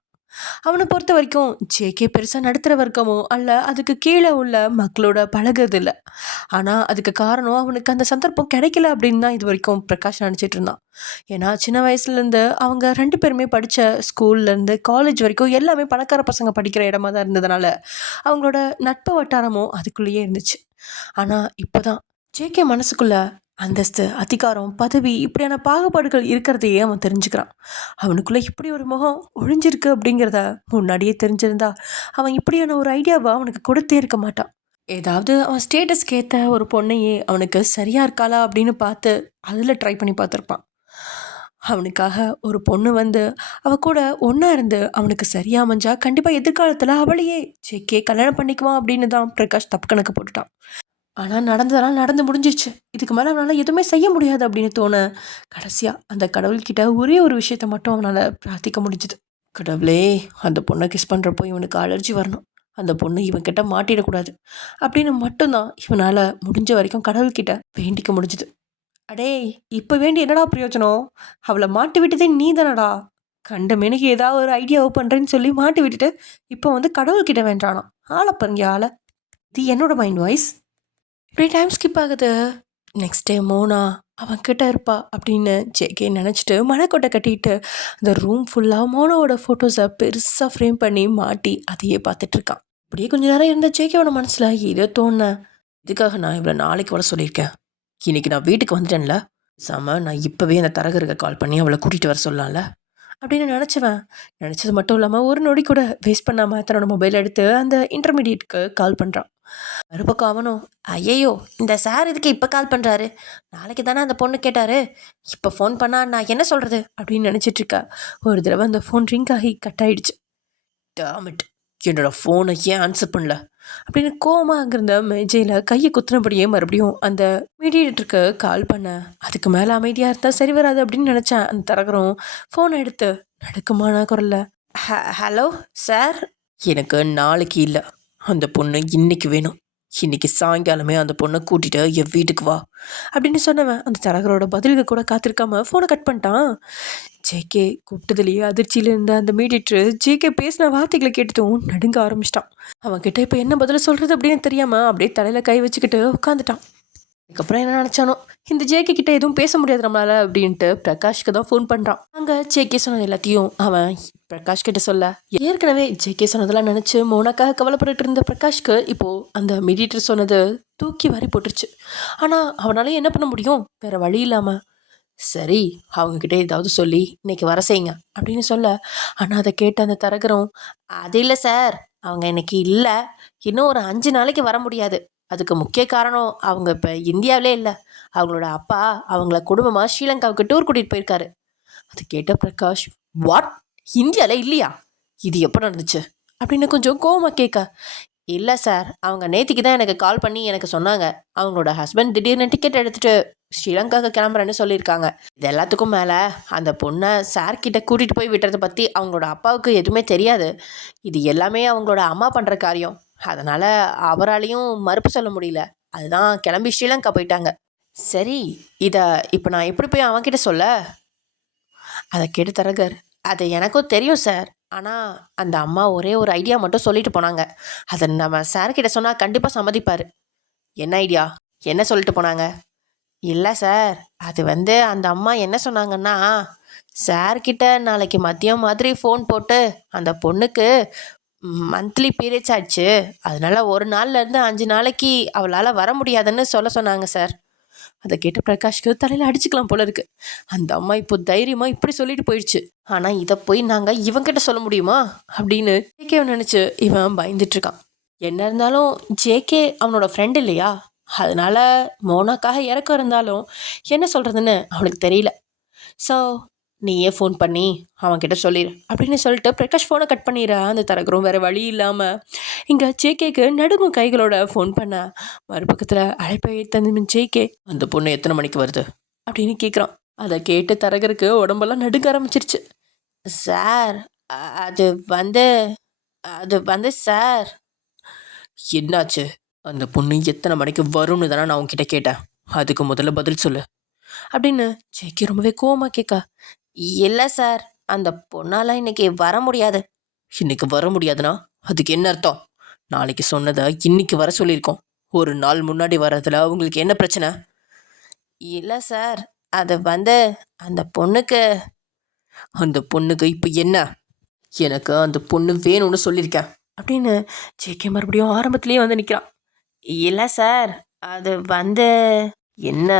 அவனை பொறுத்த வரைக்கும் ஜேகே பெருசாக நடுத்தர வர்க்கமோ அல்ல அதுக்கு கீழே உள்ள மக்களோட பழகுறது இல்லை. ஆனால் அதுக்கு காரணம் அவனுக்கு அந்த சந்தர்ப்பம் கிடைக்கல அப்படின்னு தான் இது வரைக்கும் பிரகாஷ் நினச்சிட்டு இருந்தான். ஏன்னா சின்ன வயசுலேருந்து அவங்க 2 பேருமே படித்த ஸ்கூல்லேருந்து காலேஜ் வரைக்கும் எல்லாமே பணக்கார பசங்க படிக்கிற இடமா தான் இருந்ததுனால அவங்களோட நட்பு வட்டாரமும் அதுக்குள்ளேயே இருந்துச்சு. ஆனால் இப்போ தான் ஜேகே மனசுக்குள்ள அந்தஸ்து, அதிகாரம், பதவி இப்படியான பாகுபாடுகள் இருக்கிறதையே அவன் தெரிஞ்சுக்கிறான். அவனுக்குள்ளே இப்படி ஒரு முகம் ஒழிஞ்சிருக்கு அப்படிங்கிறத முன்னாடியே தெரிஞ்சிருந்தா அவன் இப்படியான ஒரு ஐடியாவை அவனுக்கு கொடுத்தே இருக்க மாட்டான். ஏதாவது அவன் ஸ்டேட்டஸ்க்கு ஏற்ற ஒரு பொண்ணையே அவனுக்கு சரியாக இருக்காளா அப்படின்னு பார்த்து அதில் ட்ரை பண்ணி பார்த்துருப்பான். அவனுக்காக ஒரு பொண்ணு வந்து அவ கூட ஒன்றா இருந்து அவனுக்கு சரியாக அமைஞ்சா கண்டிப்பாக எதிர்காலத்தில் அவளையே ஜேகே கல்யாணம் பண்ணிக்குவான் அப்படின்னு தான் பிரகாஷ் தப்பு கணக்கு போட்டுட்டான். ஆனால் நடந்ததெல்லாம் நடந்து முடிஞ்சிருச்சு. இதுக்கு மேலே அவனால் எதுவுமே செய்ய முடியாது அப்படின்னு தோண கடைசியாக அந்த கடவுள்கிட்ட ஒரே ஒரு விஷயத்த மட்டும் அவனால் பிரார்த்திக்க முடிஞ்சுது. கடவுளே, அந்த பொண்ணை கிஸ் பண்ணுறப்போ இவனுக்கு அலர்ஜி வரணும், அந்த பொண்ணு இவன்கிட்ட மாட்டிடக்கூடாது அப்படின்னு மட்டும்தான் இவனால் முடிஞ்ச வரைக்கும் கடவுள்கிட்ட வேண்டிக்க முடிஞ்சுது. அடே, இப்போ வேண்டி என்னடா பிரயோஜனம்? அவளை மாட்டி விட்டதே நீ தானடா. கண்ட மெனுக்கு ஏதாவது ஒரு ஐடியாவை பண்ணுறேன்னு சொல்லி மாட்டி விட்டுட்டு இப்போ வந்து கடவுள்கிட்ட வேண்டானா? ஆளை பாருங்க ஆளை. இது என்னோட மைண்ட் வாய்ஸ். இப்படி டைம் ஸ்கிப் ஆகுது. நெக்ஸ்ட் டே மோனா அவன் கிட்ட இருப்பா அப்படின்னு ஜேகே நினச்சிட்டு மனக்கொட்டை கட்டிட்டு அந்த ரூம் ஃபுல்லாக மோனாவோட ஃபோட்டோஸை பெருசாக ஃப்ரேம் பண்ணி மாட்டி அதையே பார்த்துட்ருக்கான். அப்படியே கொஞ்ச நேரம் இருந்த ஜேகேவோட மனசில் ஏதோ தோண, இதுக்காக நான் இவ்வளோ நாளைக்கு வர சொல்லியிருக்கேன், இன்னைக்கு நான் வீட்டுக்கு வந்துட்டேன்ல, நான் இப்போவே அந்த தரகருக்கு கால் பண்ணி அவளை கூட்டிகிட்டு வர சொல்லலாம்ல அப்படின்னு நினச்சது மட்டும் இல்லாமல் ஒரு நொடி கூட வேஸ்ட் பண்ணாமல் தன்னோட மொபைல் எடுத்து அந்த இன்டர்மீடியட்க்கு கால் பண்ணுறான். மறுபக்கம் அவனும், ஐயையோ இந்த சார் இதுக்கு இப்போ கால் பண்ணுறாரு, நாளைக்கு தானே அந்த பொண்ணு கேட்டாரு, இப்போ ஃபோன் பண்ணால் நான் என்ன சொல்கிறது அப்படின்னு நினச்சிட்ருக்கா. ஒரு தடவை அந்த ஃபோன் ரிங் ஆகி கட் ஆகிடுச்சு. டாமிட், என்னோட ஃபோனை ஏன் ஆன்சர் பண்ணல அப்படின்னு கோவமாக அங்கிருந்த மேஜையில் கையை குத்துனபடியே மறுபடியும் அந்த மீடியேட்டருக்கு கால் பண்ண. அதுக்கு மேலே அமைதியாக இருந்தால் சரி வராது அப்படின்னு நினச்சேன். அந்த தரகரும் ஃபோனை எடுத்து நடுக்கமான குரலில், ஹலோ சார், எனக்கு நாளைக்கு இல்லை, அந்த பொண்ணு இன்னைக்கு வேணும், இன்னைக்கு சாயங்காலமே அந்த பொண்ணை கூட்டிட்டு என் வீட்டுக்கு வா அப்படின்னு சொன்னவன் அந்த தரகரோட பதிலுக்கு கூட காத்திருக்காம ஃபோனை கட் பண்ணிட்டான். ஜேகே கூப்பிட்டதுலேயே அதிர்ச்சியில் இருந்த அந்த மீடியேட்டர் ஜேகே பேசின வார்த்தைகளை கேட்டதும் நடுங்க ஆரம்பிச்சிட்டான். அவன்கிட்ட இப்போ என்ன பதில் சொல்கிறது அப்படின்னு தெரியாமல் அப்படியே தலையில் கை வச்சுக்கிட்டு உட்காந்துட்டான். அதுக்கப்புறம் என்ன நினச்சானோ, இந்த ஜேகே கிட்ட எதுவும் பேச முடியாது நம்மளால அப்படின்ட்டு பிரகாஷ்க்கு தான் ஃபோன் பண்ணுறான். அங்கே ஜேகே சொன்னது எல்லாத்தையும் அவன் பிரகாஷ் கிட்ட சொல்ல, ஏற்கனவே ஜேகே சொன்னதெல்லாம் நினச்சி மோனாக்காக கவலைப்பட்டு இருந்த பிரகாஷ்க்கு இப்போது அந்த மீடியேட்டர் சொன்னது தூக்கி வாரி போட்டுருச்சு. ஆனால் அவனால என்ன பண்ண முடியும், வேறு வழி இல்லாமல் சரி அவங்கக்கிட்ட ஏதாவது சொல்லி இன்னைக்கு வர செய்யுங்க அப்படின்னு சொல்ல. ஆனால் அதை கேட்ட அந்த தரகரும், அது இல்லை சார், அவங்க இன்னைக்கு இல்லை, இன்னும் ஒரு 5 நாளைக்கு வர முடியாது, அதுக்கு முக்கிய காரணம் அவங்க இப்போ இந்தியாவிலே இல்லை, அவங்களோட அப்பா அவங்கள குடும்பமாக ஸ்ரீலங்காவுக்கு டூர் கூட்டிகிட்டு போயிருக்காரு. அது கேட்ட பிரகாஷ், வாட், இந்தியாவில் இல்லையா, இது எப்போ நடந்துச்சு அப்படின்னு கொஞ்சம் கோவமாக கேட்க. இல்லை சார், அவங்க நேற்றுக்கு தான் எனக்கு கால் பண்ணி எனக்கு சொன்னாங்க, அவங்களோட ஹஸ்பண்ட் திடீர்னு டிக்கெட் எடுத்துகிட்டு ஸ்ரீலங்காவுக்கு கிளம்புறேன்னு சொல்லியிருக்காங்க. இது எல்லாத்துக்கும் மேலே அந்த பொண்ணை சார்கிட்ட கூட்டிகிட்டு போய் விட்டுறதை பற்றி அவங்களோட அப்பாவுக்கு எதுவுமே தெரியாது, இது எல்லாமே அவங்களோட அம்மா பண்ணுற காரியம், அதனால் அவராலையும் மறுப்பு சொல்ல முடியல, அதுதான் கிளம்பி ஸ்ரீலங்கா போயிட்டாங்க. சரி, இதை இப்போ நான் எப்படி போய் அவன்கிட்ட சொல்ல? அதை கேட்டு தரகர், அது எனக்கும் தெரியும் சார், ஆனால் அந்த அம்மா ஒரே ஒரு ஐடியா மட்டும் சொல்லிட்டு போனாங்க, அதை நம்ம சார்கிட்ட சொன்னால் கண்டிப்பாக சம்மதிப்பார். என்ன ஐடியா, என்ன சொல்லிட்டு போனாங்க? இல்லை சார், அது அந்த அம்மா என்ன சொன்னாங்கன்னா, சார்கிட்ட நாளைக்கு மதியம் மாதிரி ஃபோன் போட்டு அந்த பொண்ணுக்கு மந்த்லி பீரியட்ஸ் ஆயிடுச்சு, அதனால 1 நாள்லேருந்து 5 நாளைக்கு அவளால் வர முடியாதுன்னு சொல்ல சொன்னாங்க சார். அதை கேட்டு பிரகாஷ்க்கு தலையில் அடிச்சுக்கலாம் போல இருக்கு. அந்த அம்மா இப்போ தைரியமாக இப்படி சொல்லிட்டு போயிடுச்சு, ஆனால் இதை போய் நாங்கள் இவங்கிட்ட சொல்ல முடியுமா அப்படின்னு ஜேகே நினச்சி இவன் பயந்துட்டுருக்கான். என்ன இருந்தாலும் ஜேகே அவனோட ஃப்ரெண்ட் இல்லையா, அதனால் மோனாக்காக இறக்கம் இருந்தாலும் என்ன சொல்கிறதுன்னு அவனுக்கு தெரியல. ஸோ நீயே ஃபோன் பண்ணி அவன்கிட்ட சொல்லிடு அப்படின்னு சொல்லிட்டு பிரகாஷ் ஃபோனை கட் பண்ணிடுற. அந்த தரகரும் வேறு வழி இல்லாமல் இங்கே ஜேகேக்கு நடுங்கும் கைகளோட ஃபோன் பண்ண. மறுபக்கத்தில் அழைப்பை தந்து ஜேகே, அந்த பொண்ணு எத்தனை மணிக்கு வருது அப்படின்னு கேட்குறான். அதை கேட்டு தரகருக்கு உடம்பெல்லாம் நடுங்க ஆரம்பிச்சிருச்சு. சார், அது அது சார். என்னாச்சு, அந்த பொண்ணு எத்தனை மணிக்கு வரும்னு தானே நான் உன்கிட்ட கேட்டேன், அதுக்கு முதல்ல பதில் சொல்லு அப்படின்னு ஜேகே ரொம்பவே கோவமாக கேட்க. இல்லை சார், அந்த பொண்ணால் இன்னைக்கு வர முடியாது. இன்னைக்கு வர முடியாதுன்னா அதுக்கு என்ன அர்த்தம்? நாளைக்கு சொன்னதை இன்னைக்கு வர சொல்லியிருக்கோம். ஒரு நாள் முன்னாடி வர்றதுல உங்களுக்கு என்ன பிரச்சனை? இல்லை சார், அது அந்த பொண்ணுக்கு அந்த பொண்ணுக்கு இப்போ என்ன? எனக்கு அந்த பொண்ணு வேணும்னு சொல்லியிருக்கேன் அப்படின்னு ஜேகே மறுபடியும் ஆரம்பத்திலேயே நிற்கிறான். இல்லை சார், அது என்ன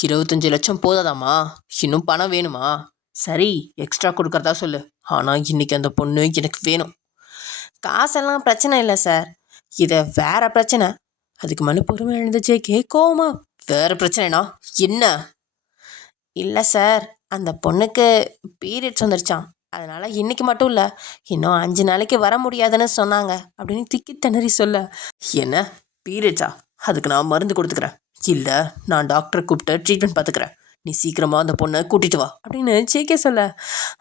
25 லட்சம் போதாதாம்மா? இன்னும் பணம் வேணுமா? சரி, எக்ஸ்ட்ரா கொடுக்கறதா சொல்லு. ஆனால் இன்னைக்கு அந்த பொண்ணு எனக்கு வேணும். காசெல்லாம் பிரச்சனை இல்லை சார், இதை வேற பிரச்சனை. அதுக்கு மேலே பொறுமை எழுந்த ஜேகே கோவமா, வேற பிரச்சனைனா என்ன? இல்லை சார், அந்த பொண்ணுக்கு பீரியட்ஸ் வந்துருச்சான். அதனால் இன்னைக்கு மட்டும் இல்லை, இன்னும் 5 நாளைக்கு வர முடியாதுன்னு சொன்னாங்க அப்படின்னு திக்கி திணறி சொல்ல. என்ன பீரியட்ஸா? அதுக்கு நான் மருந்து கொடுத்துக்கிறேன். இல்லை, நான் டாக்டரை கூப்பிட்டு ட்ரீட்மெண்ட் பார்த்துக்கிறேன். நீ சீக்கிரமாக அந்த பொண்ணை கூட்டிட்டு வா அப்படின்னு ஜேகே சொல்ல.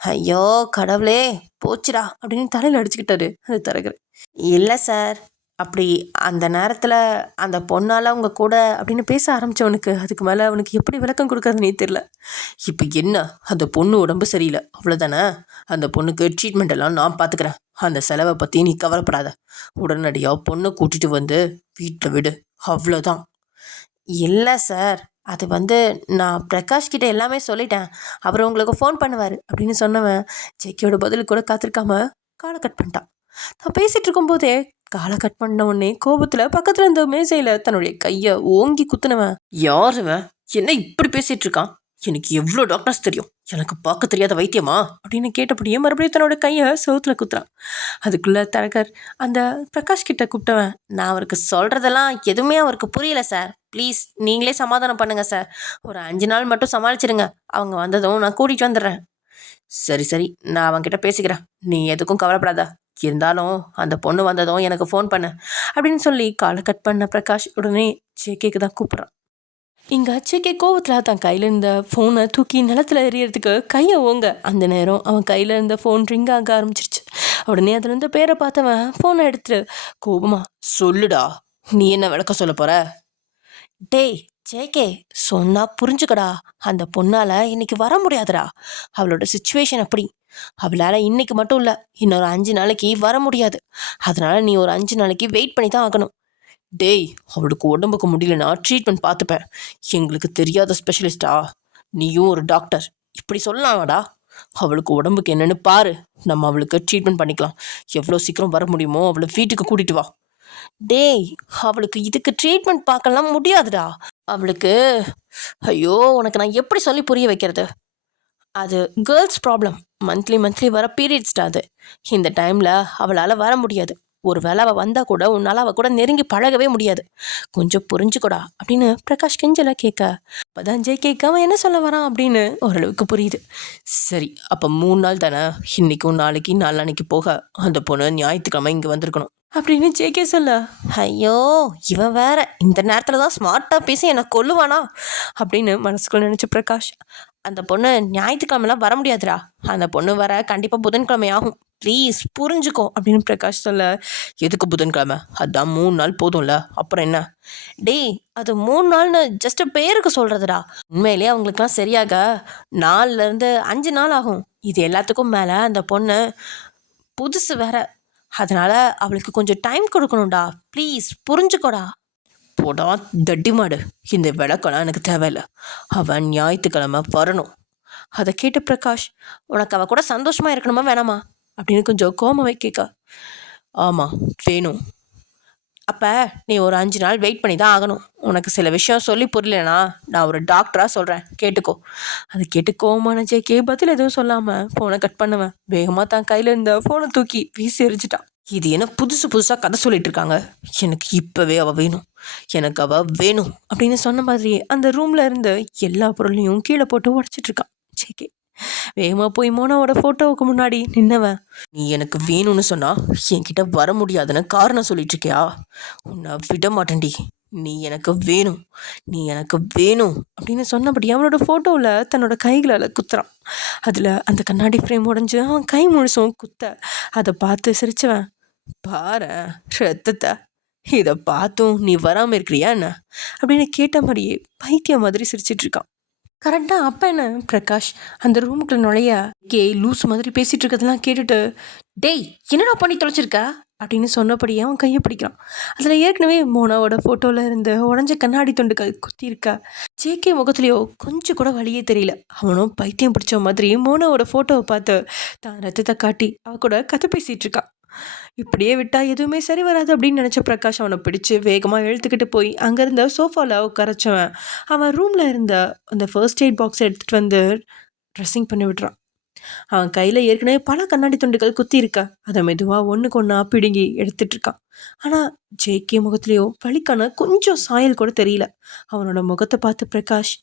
ஐயோ கடவுளே, போச்சுடா அப்படின்னு தலையில் அடிச்சுக்கிட்டாரு அது தரகர். இல்லை சார், அப்படி அந்த நேரத்தில் அந்த பொண்ணால் அவங்க கூட அப்படின்னு பேச ஆரம்பித்தவனுக்கு அதுக்கு மேலே அவனுக்கு எப்படி விளக்கம் கொடுக்கறதுனே தெரில. இப்போ என்ன, அந்த பொண்ணு உடம்பு சரியில்லை அவ்வளோதானே? அந்த பொண்ணுக்கு ட்ரீட்மெண்ட் எல்லாம் நான் பார்த்துக்கிறேன். அந்த செலவை பற்றி நீ கவலைப்படாத. உடனடியாக பொண்ணை கூட்டிகிட்டு வந்து வீட்டில் விடு, அவ்வளோதான். இல்லை சார், அது நான் பிரகாஷ் கிட்டே எல்லாமே சொல்லிட்டேன். அவர் உங்களுக்கு ஃபோன் பண்ணுவார் அப்படின்னு சொன்னவன் ஜேகேயோட பதில் கூட காத்திருக்காம காலை கட் பண்ணிட்டான். நான் பேசிகிட்டு இருக்கும்போதே காலை கட் பண்ண உடனே கோபத்தில் பக்கத்தில் இருந்த மேசையில் தன்னுடைய கையை ஓங்கி குத்துனவன், யாருவன் என்ன இப்படி பேசிகிட்டு இருக்கான்? எனக்கு எவ்வளோ டாக்டர்ஸ் தெரியும், எனக்கு பார்க்க தெரியாத வைத்தியமா அப்படின்னு கேட்டபடியே மறுபடியும் தன்னோட கையை சவுத்தில் குத்துறான். அதுக்குள்ளே தரகர் அந்த பிரகாஷ் கிட்ட கூப்பிட்டவன், நான் அவருக்கு சொல்கிறதெல்லாம் எதுவுமே அவருக்கு புரியல சார், ப்ளீஸ் நீங்களே சமாதானம் பண்ணுங்கள் சார், ஒரு 5 நாள் மட்டும் சமாளிச்சிடுங்க, அவங்க வந்ததும் நான் கூட்டிகிட்டு வந்துடுறேன். சரி சரி, நான் அவன்கிட்ட பேசிக்கிறேன், நீ எதுக்கும் கவலைப்படாத. இருந்தாலும் அந்த பொண்ணு வந்ததும் எனக்கு ஃபோன் பண்ணு அப்படின்னு சொல்லி காலை கட் பண்ண பிரகாஷ் உடனே ஜேகேக்கு தான் கூப்பிட்றான். இங்கே ஜேகே கோவத்தில் தன் கையில் இருந்த ஃபோனை தூக்கி நிலத்தில் எறியறதுக்கு கையை ஓங்க. அந்த நேரம் அவன் கையில் இருந்த ஃபோன் ரிங் ஆக ஆரம்பிச்சிருச்சு. உடனே அதில் இருந்த பேரை பார்த்தவன் ஃபோனை எடுத்துட்டு கோபமா, சொல்லுடா, நீ என்ன விளக்க சொல்ல போற? டேய் ஜேகே, சொன்னா புரிஞ்சுக்கடா, அந்த பொண்ணால் இன்னைக்கு வர முடியாதுடா. அவளோட சுச்சுவேஷன் அப்படி. அவளால் இன்னைக்கு மட்டும் இல்லை, இன்னொரு 5 நாளைக்கு வர முடியாது. அதனால நீ ஒரு 5 நாளைக்கு வெயிட் பண்ணி தான் ஆகணும். டேய், அவளுக்கு உடம்புக்கு முடியலன்னா ட்ரீட்மெண்ட் பார்த்துப்பேன். எங்களுக்கு தெரியாத ஸ்பெஷலிஸ்டா? நீயும் ஒரு டாக்டர், இப்படி சொல்லலாமாடா? அவளுக்கு உடம்புக்கு என்னன்னு பாரு, நம்ம அவளுக்கு ட்ரீட்மெண்ட் பண்ணிக்கலாம். எவ்வளோ சீக்கிரம் வர முடியுமோ அவளை வீட்டுக்கு கூட்டிட்டு வா. டேய், அவளுக்கு இதுக்கு ட்ரீட்மெண்ட் பார்க்கலாம் முடியாதுடா. அவளுக்கு ஐயோ, உனக்கு நான் எப்படி சொல்லி புரிய வைக்கிறது? அது கேர்ள்ஸ் ப்ராப்ளம். மந்த்லி வர பீரியட்ஸ்டா அது. இந்த டைமில் அவளால் வர முடியாது. ஒரு வேளை அவள் வந்தால் கூட உன்னால் அவள் கூட நெருங்கி பழகவே முடியாது. கொஞ்சம் புரிஞ்சுக்கூடா அப்படின்னு பிரகாஷ் கெஞ்சலாக கேட்க, அப்போதான் ஜேகேக்கு அவன் என்ன சொல்ல வரான் அப்படின்னு ஓரளவுக்கு புரியுது. சரி, அப்போ 3 நாள் தானே, இன்றைக்கும் நாளைக்கு நாளான்னைக்கு போக அந்த பொண்ணு ஞாயிற்றுக்கிழமை இங்கே வந்திருக்கணும் அப்படின்னு ஜேகே சொல்ல. ஐயோ, இவன் வேற இந்த நேரத்தில் தான் ஸ்மார்ட்டாக பேசி என்னை கொல்லுவானா அப்படின்னு மனசுக்குள்ள நினச்ச பிரகாஷ், அந்த பொண்ணு ஞாயிற்றுக்கிழமெல்லாம் வர முடியாதுடா, அந்த பொண்ணு வர கண்டிப்பாக புதன்கிழமை ஆகும், ப்ளீஸ் புரிஞ்சுக்கோ அப்படின்னு பிரகாஷ் சொல்ல. எதுக்கு புதன்கிழமை? அதான் 3 நாள் போதும்ல, அப்புறம் என்ன? டேய், அது 3 நாள்னு ஜஸ்ட்டு பேருக்கு சொல்கிறதுடா. உண்மையிலே அவங்களுக்குலாம் சரியாக 4லேருந்து 5 நாள் ஆகும். இது எல்லாத்துக்கும் மேலே அந்த பொண்ணு புதுசு வேற, அதனால் அவளுக்கு கொஞ்சம் டைம் கொடுக்கணும்டா, ப்ளீஸ் புரிஞ்சுக்கோடா. போடா தட்டி மாடு, இந்த விளக்கெல்லாம் எனக்கு தேவையில்லை, அவன் ஞாயிற்றுக்கிழமை வரணும். அதை கேட்ட பிரகாஷ், உனக்கு அவள் கூட சந்தோஷமாக இருக்கணுமா வேணாமா அப்படின்னு கொஞ்சம் கோமவை கேட்க. ஆமாம் வேணும். அப்போ நீ ஒரு 5 நாள் வெயிட் பண்ணி தான் ஆகணும். உனக்கு சில விஷயம் சொல்லி புரியலனா நான் ஒரு டாக்டராக சொல்கிறேன், கேட்டுக்கோ. அதை கேட்டு கோவமான ஜேகே பதில் எதுவும் சொல்லாமல் ஃபோனை கட் பண்ணுவேன். வேகமாக தான் கையில் இருந்த ஃபோனை தூக்கி வீசி எரிஞ்சிட்டான். இது என்ன புதுசாக கதை சொல்லிட்டு இருக்காங்க? எனக்கு இப்போவே அவள் வேணும், எனக்கு அவள் வேணும் அப்படின்னு சொன்ன மாதிரியே அந்த ரூமில் இருந்து எல்லா பொருளையும் கீழே போட்டு உடச்சிட்ருக்கான் ஜேகே. வேகமாக போய் மோனாவோட ஃபோட்டோவுக்கு முன்னாடி நின்னவன், நீ எனக்கு வேணும்னு சொன்னால் என்கிட்ட வர முடியாதுன்னு காரணம் சொல்லிட்டு இருக்கியா? உன்னை விட மாட்டேன்டி, நீ எனக்கு வேணும், நீ எனக்கு வேணும் அப்படின்னு சொன்னபடி அவனோட ஃபோட்டோவில் தன்னோட கைகளால் குத்துறான். அதில் அந்த கண்ணாடி ஃப்ரேம் உடஞ்சி அவன் கை முழுசும் குத்த அதை பார்த்து சிரிச்சவன், பாரு ரத்தத்தை, இதை பார்த்தும் நீ வராமல் இருக்கிறியா என்ன அப்படின்னு கேட்ட மாதிரியே பைத்தியம் மாதிரி சிரிச்சிட்டு இருக்கான். கரெக்டாக அப்போ என்ன பிரகாஷ் அந்த ரூமுக்குள்ள நுழைய லூஸ் மாதிரி பேசிகிட்டு இருக்கிறதெல்லாம் கேட்டுட்டு, டேய் என்னடா பண்ணி தொலைச்சிருக்க அப்படின்னு சொன்னபடியே அவன் கையை பிடிக்கிறான். அதில் ஏற்கனவே மோனாவோட ஃபோட்டோவில் இருந்து உடஞ்ச கண்ணாடி துண்டுகள் குத்தி இருக்க. ஜேகே முகத்துலேயோ கொஞ்சம் கூட வழியே தெரியல. அவனும் பைத்தியம் பிடிச்ச மாதிரி மோனாவோட ஃபோட்டோவை பார்த்து தான் ரத்தத்தை காட்டி அவ கூட கதை பேசிகிட்டு இருக்கான். இப்படியே விட்டா எதுவுமே சரி வராது அப்படின்னு நினச்ச பிரகாஷ் அவனை பிடிச்சி வேகமாக இழுத்துக்கிட்டு போய் அங்கே இருந்த சோஃபாவில் உட்காரச்சவன் அவன் ரூமில் இருந்த அந்த ஃபர்ஸ்ட் எய்ட் பாக்ஸை எடுத்துகிட்டு வந்து ட்ரெஸ்ஸிங் பண்ணி விடுறான். அவன் கையில் ஏற்கனவே பல கண்ணாடி துண்டுகள் குத்தி இருக்கா. அதை மெதுவாக ஒன்றுக்கு ஒன்றா பிடுங்கி எடுத்துட்டு இருக்கான். ஆனால் ஜேகே முகத்துலேயோ வலிக்கான கொஞ்சம் சாயல் கூட தெரியல. அவனோட முகத்தை பார்த்து பிரகாஷ்,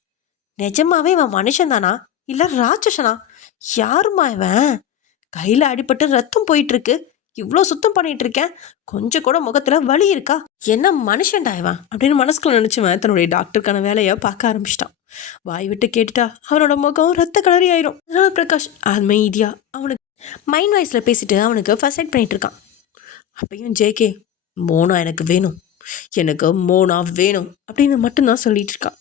நிஜமாவே இவன் மனுஷன் தானா இல்லை ராட்சசனா? யாருமா இவன்? கையில் அடிபட்டு ரத்தம் போயிட்டு இருக்கு, இவ்வளோ சுத்தம் பண்ணிட்டு இருக்கேன், கொஞ்சம் கூட முகத்தில் வலி இருக்கா? என்ன மனுஷன்டா இவன் அப்படின்னு மனசுக்குள்ள நினச்சவன் தன்னுடைய டாக்டருக்கான வேலையை பார்க்க ஆரம்பிச்சிட்டான். வாய் விட்டு கேட்டுட்டா அவனோட முகம் ரத்த கலரி ஆயிரும். அதனால பிரகாஷ் அமைதியா அவனுக்கு மைண்ட் வாய்ஸில் பேசிட்டு அவனுக்கு ஃபர்ஸ்ட் எய்ட் பண்ணிட்டு இருக்கான். அப்பயும் ஜேகே, மோனா எனக்கு வேணும், எனக்கு மோனா வேணும் அப்படின்னு மட்டும்தான் சொல்லிட்டு இருக்கான்.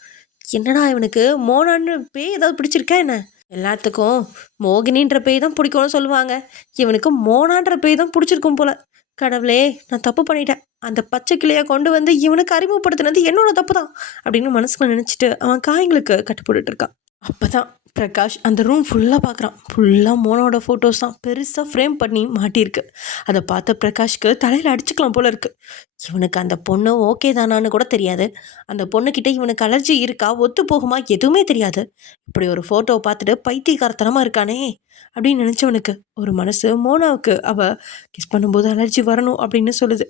என்னடா இவனுக்கு மோனான்னு பேய் ஏதாவது பிடிச்சிருக்கா என்ன? எல்லாத்துக்கும் மோகினின்ற பேய் தான் பிடிக்கும்னு சொல்லுவாங்க, இவனுக்கு மோனான்ற பேய் தான் பிடிச்சிருக்கும் போல. கடவுளே, நான் தப்பு பண்ணிட்டேன், அந்த பச்சை கிளியை கொண்டு வந்து இவனுக்கு அறிமுகப்படுத்தினது என்னோட தப்பு தான் அப்படின்னு மனசுக்குள்ள நினச்சிட்டு அவன் காயங்களுக்கு கட்டு போட்டுட்டு இருக்கான். அப்போ தான் பிரகாஷ் அந்த ரூம் ஃபுல்லாக பார்க்குறான். ஃபுல்லாக மோனோட ஃபோட்டோஸ் தான் பெருசாக ஃப்ரேம் பண்ணி மாட்டியிருக்கு. அதை பார்த்த பிரகாஷ்க்கு தலையில் அடிச்சுக்கலாம் போல இருக்குது. இவனுக்கு அந்த பொண்ணு ஓகே தானான்னு கூட தெரியாது. அந்த பொண்ணுக்கிட்ட இவனுக்கு அலர்ஜி இருக்கா, ஒத்து போகுமா, எதுவுமே தெரியாது. இப்படி ஒரு ஃபோட்டோவை பார்த்துட்டு பைத்தியக்காரத்தனமாக இருக்கானே அப்படின்னு நினச்சவனுக்கு ஒரு மனசு மோனாவுக்கு அவள் கிஸ் பண்ணும்போது அலர்ஜி வரணும் அப்படின்னு சொல்லுது.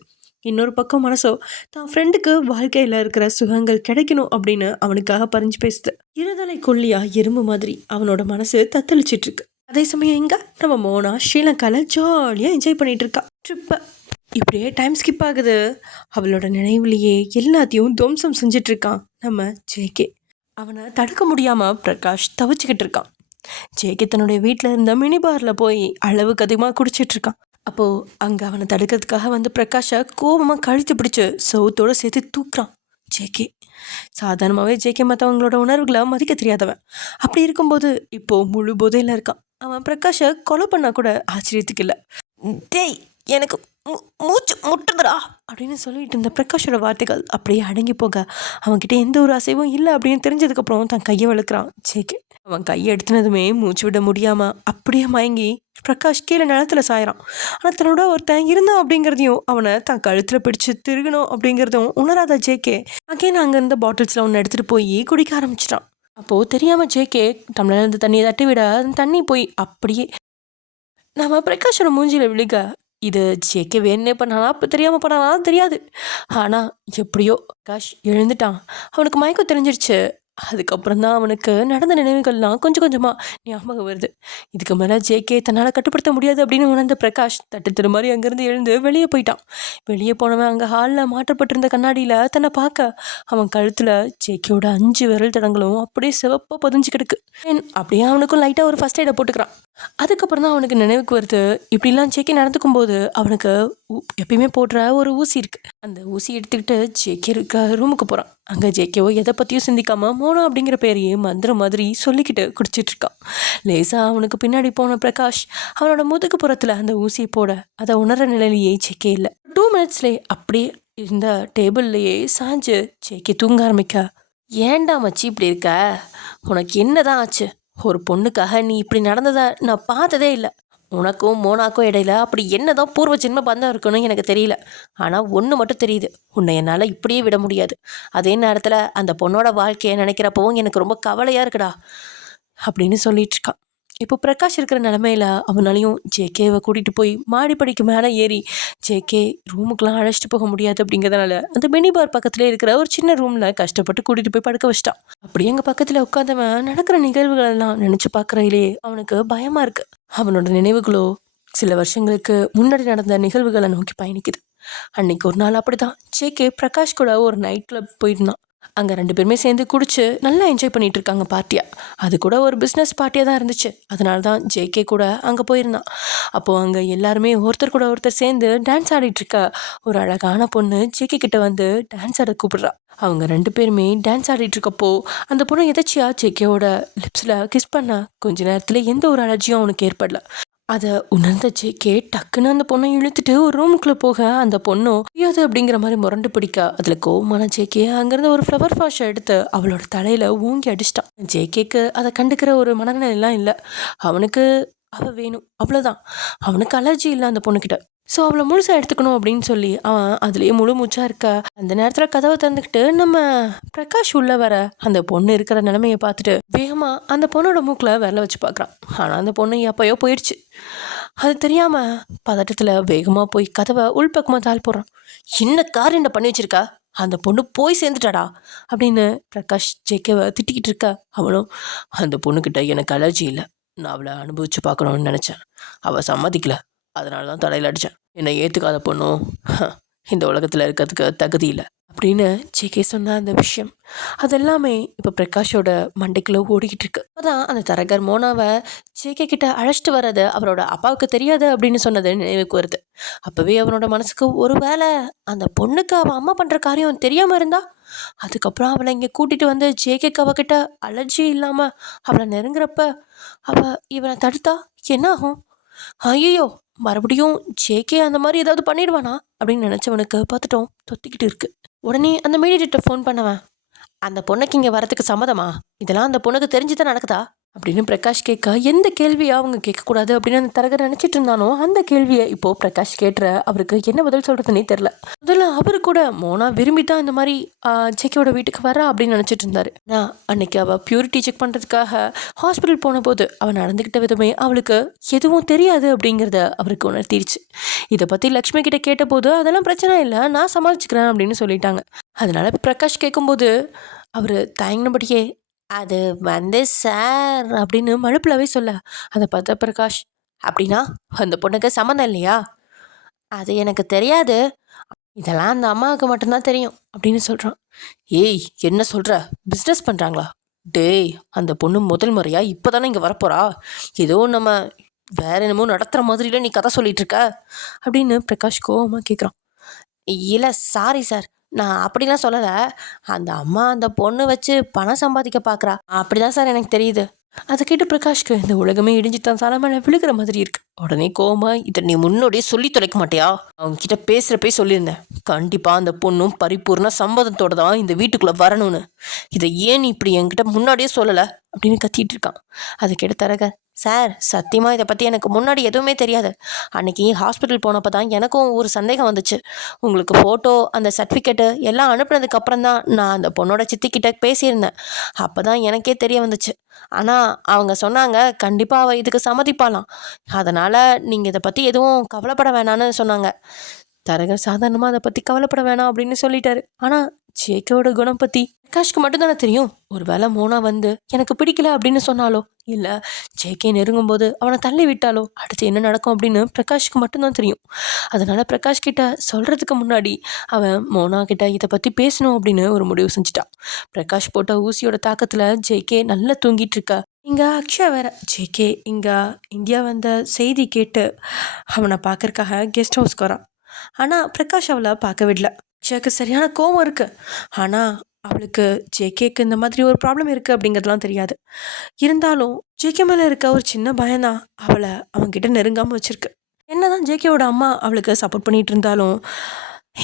இன்னொரு பக்கம் மனசோ தான் ஃப்ரெண்டுக்கு வாழ்க்கையில் இருக்கிற சுகங்கள் கிடைக்கணும் அப்படின்னு அவனுக்காக பறிஞ்சு பேசுது. இருதலை கொல்லியா எறும்பு மாதிரி அவனோட மனசு தத்தளிச்சிட்டு இருக்கு. அதே சமயம் எங்க நம்ம மோனா ஸ்ரீலங்காவில் ஜாலியாக என்ஜாய் பண்ணிட்டு இருக்கா ட்ரிப்பை. இப்படியே டைம் ஸ்கிப் ஆகுது. அவளோட நினைவுலையே எல்லாத்தையும் துவம்சம் செஞ்சிட்டு இருக்கான் நம்ம ஜேகே. அவனை தடுக்க முடியாமல் பிரகாஷ் தவிச்சுக்கிட்டு இருக்கான். ஜேகே தன்னுடைய வீட்டில் இருந்த மினி பாரில் போய் அளவுக்கு அதிகமாக குடிச்சிட்டு இருக்கான். அப்போது அங்கே அவனை தடுக்கிறதுக்காக வந்து பிரகாஷை கோபமாக கழுத்து பிடிச்சி சவுத்தோடு சேர்த்து தூக்குறான் ஜேகே. சாதாரணமாகவே ஜேகே மற்றவங்களோட உணர்வுகளை மதிக்க தெரியாதவன். அப்படி இருக்கும்போது இப்போது முழு போதையில் இருக்கான். அவன் பிரகாஷை கொலை பண்ணால் கூட ஆச்சரியத்துக்கு இல்லை. டேய் எனக்கு மூச்சு முட்டுதுரா அப்படின்னு சொல்லிட்டு இருந்த பிரகாஷோட வார்த்தைகள் அப்படியே அடங்கி போக அவன்கிட்ட எந்த ஒரு அசைவும் இல்லை அப்படின்னு தெரிஞ்சதுக்கப்புறம் தன் கையை வளர்க்குறான் ஜேகே. அவன் கையை எடுத்துனதுமே மூச்சு விட முடியாமல் அப்படியே மயங்கி பிரகாஷ் கீழே நிலத்தில் சாயிறான். ஆனால் தன்னோட ஒருத்தன் இருந்தான் அப்படிங்கிறதையும் அவனை தான் கழுத்தில் பிடிச்சி திருகணும் அப்படிங்கிறதும் உணராத ஜேகே அங்கேன்னு அங்கே இருந்த பாட்டில்ஸில் ஒன்று எடுத்துகிட்டு போய் குடிக்க ஆரம்பிச்சிட்டான். அப்போது தெரியாமல் ஜேகே டம்ளர் இருந்து தண்ணியை தட்டி விட தண்ணி போய் அப்படியே நம்ம பிரகாஷோட மூஞ்சியில் விழுக. இது ஜேகே வேணுனே பண்ணானா அப்போ தெரியாமல் பண்ணானா தெரியாது. ஆனால் எப்படியோ பிரகாஷ் எழுந்துட்டான். அவனுக்கு மயக்கம் தெரிஞ்சிருச்சு. அதுக்கப்புறம் தான் அவனுக்கு நடந்த நினைவுகள்லாம் கொஞ்சம் கொஞ்சமாக ஞாபகம் வருது. இதுக்கு மேலே ஜேகே தன்னால் கட்டுப்படுத்த முடியாது அப்படின்னு உணர்ந்த பிரகாஷ் தட்டு மாதிரி அங்கேருந்து எழுந்து வெளியே போயிட்டான். வெளியே போனவன் அங்கே ஹாலில் மாற்றப்பட்டிருந்த கண்ணாடியில் தன்னை பார்க்க அவன் கழுத்தில் ஜேகேயோட 5 விரல் தடங்களும் அப்படியே சிவப்பாக பதிஞ்சு கிடக்கு. அப்படியே அவனுக்கும் லைட்டாக ஒரு ஃபர்ஸ்ட் எய்டை போட்டுக்கிறான். அதுக்கப்புறம் தான் அவனுக்கு நினைவுக்கு வருது, இப்படிலாம் ஜேகே நடந்துக்கும் போது அவனுக்கு எப்பயுமே போடுற ஒரு ஊசி இருக்குது. அந்த ஊசி எடுத்துக்கிட்டு ஜேகே இருக்க ரூமுக்கு போகிறான். அங்கே ஜேகேவோ எதை பற்றியும் சிந்திக்காமல் மோனா அப்படிங்கிற பேரையே மந்திரம் மாதிரி சொல்லிக்கிட்டு குடிச்சிட்டு இருக்கான். லேசாக அவனுக்கு பின்னாடி போன பிரகாஷ் அவனோட முதுகு புறத்தில் அந்த ஊசியை போட அதை உணர்ற நிலையிலேயே ஜேகே இல்லை. 2 மினிட்ஸ்லேயே அப்படியே இருந்த டேபிள்லையே சாஞ்சு ஜேகே தூங்க ஆரம்பிக்க. ஏன்டா மச்சி இப்படி இருக்க? உனக்கு என்னதான் ஆச்சு? ஒரு பொண்ணுக்காக நீ இப்படி நடந்ததை நான் பார்த்ததே இல்லை. உனக்கும் மோனாக்கும் இடையில அப்படி என்னதான் பூர்வ ஜென்ம பந்தம் இருக்குன்னு எனக்கு தெரியல. ஆனால் ஒன்று மட்டும் தெரியுது, உன்னை என்னால் இப்படியே விட முடியாது. அதே நேரத்தில் அந்த பொண்ணோட வாழ்க்கையை நினைக்கிறப்பவும் எனக்கு ரொம்ப கவலையாக இருக்குடா அப்படின்னு சொல்லிட்டு இருக்கான். இப்போ பிரகாஷ் இருக்கிற நிலமையில அவனாலையும் ஜேகேவை கூட்டிகிட்டு போய் மாடிப்படிக்கு மேலே ஏறி ஜேகே ரூமுக்கெலாம் அழைச்சிட்டு போக முடியாது அப்படிங்கிறதுனால அந்த மினி பார் பக்கத்துலேயே இருக்கிற ஒரு சின்ன ரூமில் கஷ்டப்பட்டு கூட்டிகிட்டு போய் படுக்க வச்சிட்டான். அப்படியே எங்கள் பக்கத்தில் உட்காந்தவன் நடக்கிற நிகழ்வுகளெல்லாம் நினச்சி பார்க்குறதுலே அவனுக்கு பயமாக இருக்குது. அவனோட நினைவுகளோ சில வருஷங்களுக்கு முன்னாடி நடந்த நிகழ்வுகளை நோக்கி பயணிக்குது. அன்னைக்கு ஒரு நாள் அப்படிதான் ஜேகே பிரகாஷ் கூட ஒரு நைட் கிளப் போயிருந்தான். அங்கே 2 பேருமே சேர்ந்து குடிச்சு நல்லா என்ஜாய் பண்ணிட்டு இருக்காங்க பார்ட்டியாக. அது கூட ஒரு பிஸ்னஸ் பார்ட்டியாக தான் இருந்துச்சு. அதனால தான் ஜேகே கூட அங்கே போயிருந்தான். அப்போது அங்கே எல்லாருமே ஒருத்தர் கூட ஒருத்தர் சேர்ந்து டான்ஸ் ஆடிட்டு இருக்க ஒரு அழகான பொண்ணு ஜேகே கிட்ட வந்து டான்ஸ் ஆட கூப்பிடுறா. அவங்க 2 பேருமே டான்ஸ் ஆடிட்டு இருக்கப்போ அந்த பொண்ணு எதாச்சியா ஜேகேவோட லிப்ஸில் கிஸ் பண்ண கொஞ்ச நேரத்தில் எந்த ஒரு அலர்ஜியும் அவனுக்கு ஏற்படல. அதை உணர்ந்த ஜேகே டக்குன்னு அந்த பொண்ணை இழுத்துட்டு ஒரு ரூமுக்குள்ளே போக அந்த பொண்ணும் ஐயாது அப்படிங்கிற மாதிரி முரண்டு பிடிக்க அதில் கோவமான ஜேகே அங்கேருந்து ஒரு ஃப்ளவர் வாஷை எடுத்து அவளோட தலையில் ஊங்கி அடிச்சிட்டான். ஜேகேக்கு அதை கண்டுக்கிற ஒரு மனநிலையெல்லாம் இல்லை. அவனுக்கு அவள் வேணும் அவ்வளோதான். அவனுக்கு அலர்ஜி இல்லை அந்த பொண்ணுக்கிட்ட. ஸோ அவளை முழுசாக எடுத்துக்கணும் அப்படின்னு சொல்லி அவன் அதுலேயே முழு மூச்சாக இருக்க அந்த நேரத்தில் கதவை திறந்துக்கிட்டு நம்ம பிரகாஷ் உள்ள வர அந்த பொண்ணு இருக்கிற நிலைமையை பார்த்துட்டு வேகமாக அந்த பொண்ணோட மூக்கில் விரல வச்சு பார்க்குறான். ஆனால் அந்த பொண்ணு எப்பயோ போயிடுச்சு. அது தெரியாமல் பதட்டத்தில் வேகமாக போய் கதவை உள்பக்கமாக தாள் போடுறான். என்ன காரியம் என்ன பண்ணி வச்சிருக்கா, அந்த பொண்ணு போய் சேர்ந்துட்டாடா அப்படின்னு பிரகாஷ் ஜேகேவை திட்டிக்கிட்டு இருக்க. அவளும் அந்த பொண்ணுக்கிட்ட எனக்கு அலர்ஜி இல்லை, நான் அவளை அனுபவிச்சு பார்க்கணும்னு நினச்சேன், அவள் சம்மதிக்கல, அதனால தான் தலையில் அடித்தேன், என்னை ஏற்றுக்காத பொண்ணும் இந்த உலகத்தில் இருக்கிறதுக்கு தகுதி இல்லை அப்படின்னு ஜேகே சொன்ன அந்த விஷயம் அதெல்லாமே இப்போ பிரகாஷோட மண்டைக்குள்ளே ஓடிக்கிட்டு இருக்கு. அதான் அந்த தரகர் மோனாவை ஜேகே கிட்ட அழைச்சிட்டு வர்றது அவரோட அப்பாவுக்கு தெரியாது அப்படின்னு சொன்னது நினைவுக்கு வருது. அப்போவே அவனோட மனசுக்கு ஒரு வேளை அந்த பொண்ணுக்கு அவள் அம்மா பண்ணுற காரியம் தெரியாமல் இருந்தா, அதுக்கப்புறம் அவளை இங்கே கூட்டிகிட்டு வந்து ஜேகேக்கு அவகிட்ட அலர்ஜி இல்லாமல் அவளை நெருங்குறப்ப அவள் இவனை தடுத்தா என்ன ஆகும்? ஐயோ, மறுபடியும் ஜேகே அந்த மாதிரி ஏதாவது பண்ணிடுவானா அப்படின்னு நினச்சவனுக்கு பார்த்துட்டோம் தொத்திக்கிட்டு இருக்கு. உடனே அந்த மீடியேட்டர் ஃபோன் பண்ணவன், அந்த பொண்ணுக்கு இங்கே வரத்துக்கு சம்மதமா, இதெல்லாம் அந்த பொண்ணுக்கு தெரிஞ்சுதான் நடக்குதா அப்படின்னு பிரகாஷ் கேட்க, எந்த கேள்வியை அவங்க கேட்கக்கூடாது அப்படின்னு அந்த தரகர் நினச்சிட்டு இருந்தானோ அந்த கேள்வியை இப்போது பிரகாஷ் கேட்டுற அவருக்கு என்ன பதில் சொல்கிறதுனே தெரில. முதல்ல அவரு கூட மோனா விரும்பி தான் இந்த மாதிரி ஜேகேவோட வீட்டுக்கு வரா அப்படின்னு நினச்சிட்டு இருந்தாரு. நான் அன்னைக்கு அவள் பியூரிட்டி செக் பண்ணுறதுக்காக ஹாஸ்பிட்டல் போன போது அவள் நடந்துக்கிட்ட விதமே அவளுக்கு எதுவும் தெரியாது அப்படிங்கிறத அவருக்கு உணர்த்திடுச்சு. இதை பற்றி லக்ஷ்மி கிட்ட கேட்டபோது அதெல்லாம் பிரச்சனை இல்லை, நான் சமாளிச்சுக்கிறேன் அப்படின்னு சொல்லிட்டாங்க. அதனால பிரகாஷ் கேட்கும்போது அவர் தயங்கினபடியே அது சார் அப்படின்னு மழுப்பிலவே சொல்ல, அதை பார்த்தா பிரகாஷ், அப்படின்னா அந்த பொண்ணுக்கு சம்மந்தம் இல்லையா, அது எனக்கு தெரியாது, இதெல்லாம் அந்த அம்மாவுக்கு மட்டும்தான் தெரியும் அப்படின்னு சொல்கிறான். ஏய், என்ன சொல்கிற, பிஸ்னஸ் பண்ணுறாங்களா? டேய், அந்த பொண்ணு முதல் முறையாக இப்போ தானே இங்கே வரப்போறா, ஏதோ நம்ம வேற என்னமோ நடத்துகிற மாதிரில நீ கதை சொல்லிட்டு இருக்க அப்படின்னு பிரகாஷ் கோவமாக கேட்குறான். இல்லை சாரி சார், நான் அப்படிலாம் சொல்லலை, அந்த அம்மா அந்த பொண்ணு வச்சு பணம் சம்பாதிக்க பார்க்குறா, அப்படிதான் சார் எனக்கு தெரியுது. அதை கேட்டு பிரகாஷ்க்கு இந்த உலகமே இடிஞ்சு தான் தலைமையில விழுகிற மாதிரி இருக்கு. உடனே கோமா, இதை நீ முன்னோடியே சொல்லி தொலைக்க மாட்டியா, அவங்க கிட்ட பேசுகிறப்பே சொல்லியிருந்தேன், கண்டிப்பாக அந்த பொண்ணும் பரிபூர்ண சம்மதத்தோட தான் இந்த வீட்டுக்குள்ளே வரணும்னு, இதை ஏன் நீ இப்படி என்கிட்ட முன்னாடியே சொல்லலை அப்படின்னு கத்திட்டு இருக்கான். அதை கேட்ட தரகர், சார் சத்தியமாக இதை பற்றி எனக்கு முன்னாடி எதுவுமே தெரியாது, அன்றைக்கி ஹாஸ்பிட்டல் போனப்போ தான் எனக்கும் ஒரு சந்தேகம் வந்துச்சு, உங்களுக்கு ஃபோட்டோ அந்த சர்டிஃபிகேட்டு எல்லாம் அனுப்புனதுக்கப்புறம் தான் நான் அந்த பொண்ணோட சித்திக்கிட்ட பேசியிருந்தேன், அப்போ தான் எனக்கே தெரிய வந்துச்சு, ஆனால் அவங்க சொன்னாங்க கண்டிப்பாக அவள் இதுக்கு சம்மதிப்பாலாம், அதனால் நீங்கள் இதை பற்றி எதுவும் கவலைப்பட வேணான்னு சொன்னாங்க. தரகர் சாதாரணமாக அதை பற்றி கவலைப்பட வேணாம் அப்படின்னு சொல்லிட்டாரு. ஆனால் ஜேகேவோட குணம் பற்றி பிரகாஷ்க்கு மட்டும்தானே தெரியும். ஒரு வேளை மோனா வந்து எனக்கு பிடிக்கல அப்படின்னு சொன்னாலோ, இல்லை ஜேகே நெருங்கும் போது அவனை தள்ளி விட்டாலோ அடுத்து என்ன நடக்கும் அப்படின்னு பிரகாஷ்க்கு மட்டும்தான் தெரியும். அதனால் பிரகாஷ் கிட்ட சொல்கிறதுக்கு முன்னாடி அவன் மோனா கிட்ட இதை பற்றி பேசணும் அப்படின்னு ஒரு முடிவு செஞ்சுட்டான். பிரகாஷ் போட்ட ஊசியோட தாக்கத்தில் ஜேகே நல்லா தூங்கிட்டு இருக்கா. இங்கே அக்ஷயா வேற. ஜேகே இங்கே இந்தியா வந்த செய்தி கேட்டு அவனை பார்க்கறக்காக கெஸ்ட் ஹவுஸ்க்கு வரான். ஆனால் பிரகாஷ் அவளை பார்க்க விடல. அக்ஷயாவுக்கு சரியான கோவம் இருக்குது. ஆனால் அவளுக்கு ஜேகேக்கு இந்த மாதிரி ஒரு ப்ராப்ளம் இருக்குது அப்படிங்கிறதுலாம் தெரியாது. இருந்தாலும் ஜேகே மேலே இருக்க ஒரு சின்ன பயம்தான் அவளை அவன்கிட்ட நெருங்காமல் வச்சுருக்கு. என்னதான் ஜேகேவோட அம்மா அவளுக்கு சப்போர்ட் பண்ணிகிட்டு இருந்தாலும்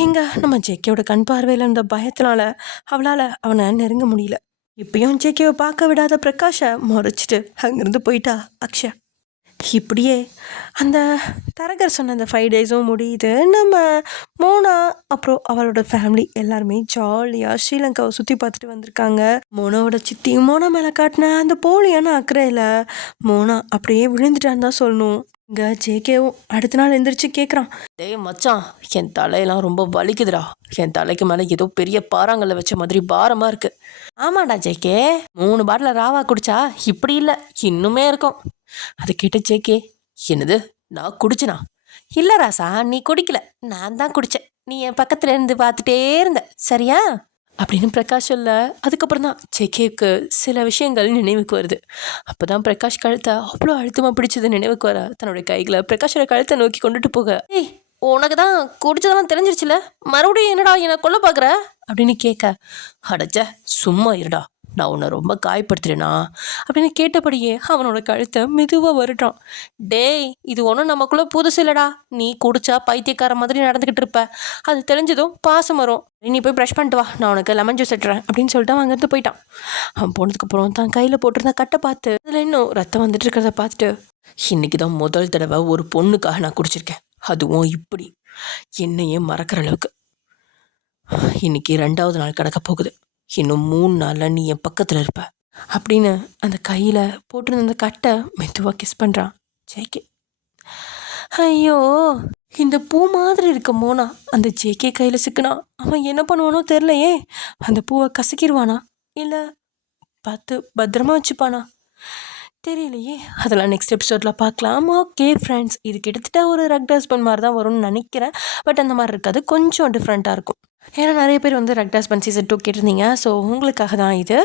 இங்கே நம்ம ஜேகேவோட கண் பார்வையில் இருந்த பயத்தினால அவளால் அவனை நெருங்க முடியல. இப்பயும் ஜேகேவை பார்க்க விடாத பிரகாஷை முறைச்சிட்டு அங்கேருந்து போயிட்டா அக்ஷயா. இப்படியே அந்த தரகர் சொன்ன அந்த 5 டேஸும் முடியுது. நம்ம மோனா அப்புறம் அவளோட ஃபேமிலி எல்லாருமே ஜாலியாக ஸ்ரீலங்காவை சுற்றி பார்த்துட்டு வந்திருக்காங்க. மோனாவோட சித்தியும் மோனா மேலே காட்டின அந்த போலியான அக்கறையில் மோனா அப்படியே விழுந்துட்டான்னு தான் சொல்லணும். இங்கே ஜேகேவும் அடுத்த நாள் எந்திரிச்சு கேட்குறான், டேய் மச்சான், என் தலையெல்லாம் ரொம்ப வலிக்குதுடா, என் தலைக்கு மேலே ஏதோ பெரிய பாறாங்கல்ல வச்ச மாதிரி பாரமாக இருக்குது. ஆமாண்டா ஜேகே, 3 பாட்டில் ராவா குடிச்சா இப்படி இல்லை, இன்னுமே இருக்கும். அதை கேட்ட ஜேகே, என்னது நான் குடிச்சனா? இல்லை ராசா, நீ குடிக்கல, நான் தான் குடித்தேன், நீ என் பக்கத்தில் இருந்து பார்த்துட்டே இருந்த சரியா? அப்படின்னு பிரகாஷ் சொல்ல அதுக்கப்புறம் தான் ஜேகேவுக்கு சில விஷயங்கள் நினைவுக்கு வருது. அப்போ தான் பிரகாஷ் கழுத்தை அவ்வளோ அழுத்தமாக பிடிச்சது நினைவுக்கு வர தன்னுடைய கைகளை பிரகாஷோட கழுத்தை நோக்கி கொண்டுட்டு போக, ஏய் உனக்கு தான் குடிச்சதெல்லாம் தெரிஞ்சிருச்சுல, மறுபடியும் என்னடா என்னை கொல்ல பார்க்குற அப்படின்னு கேட்க, அடச்ச சும்மா இருடா, நான் உன்னை ரொம்ப காயப்படுத்துறேனா அப்படின்னு கேட்டபடியே அவனோட கழுத்தை மெதுவாக வருட்டான். டேய் இது ஒன்றும் நமக்குள்ளே புதுசு இல்லடா, நீ குடிச்சா பைத்தியக்கார மாதிரி நடந்துக்கிட்டு இருப்ப, அது தெரிஞ்சதும் பாசம் வரும், நீ போய் ப்ரஷ் பண்ணிட்டு வா, நான் உனக்கு லெமன் ஜூஸ் எடுத்துறேன் அப்படின்னு சொல்லிட்டு அவன் அங்கேருந்து போயிட்டான். அவன் போனதுக்கப்புறம் தான் கையில் போட்டிருந்த கட்டை பார்த்து அதில் இன்னும் ரத்தம் வந்துட்டு இருக்கிறத பார்த்துட்டு, இன்னைக்கு தான் முதல் தடவை ஒரு பொண்ணுக்காக நான் குடிச்சிருக்கேன், அதுவும் இப்படி என்னையே மறக்கிற அளவுக்கு. இன்னைக்கு 2வது நாள் கிடக்க போகுது, இன்னும் 3 நாளில் நீ என் பக்கத்தில் இருப்ப அப்படின்னு அந்த கையில் போட்டிருந்த அந்த கட்டை மெதுவாக கிஸ் பண்ணுறான் ஜேகே. ஐயோ இந்த பூ மாதிரி இருக்க மோனா அந்த ஜேகே கையில் சிக்கினா அவன் என்ன பண்ணுவானோ தெரிலையே. அந்த பூவை கசக்கிடுவானா இல்லை பார்த்து பத்திரமா வச்சுப்பானா தெரியலையே. அதெல்லாம் நெக்ஸ்ட் எபிசோடில் பார்க்கலாம். ஓகே ஃப்ரெண்ட்ஸ், இது கிட்டத்தட்ட ஒரு ரக்ட் ஹஸ்பண்ட் மாதிரி தான் வரும்னு நினைக்கிறேன். பட் அந்த மாதிரி இருக்காது, கொஞ்சம் டிஃப்ரெண்ட்டாக இருக்கும். ஏன்னா நிறைய பேர் வந்து ரக்ட் ஹஸ்பண்ட் சீசன் 2 கேட்டிருந்தீங்க. ஸோ உங்களுக்காக தான் இது.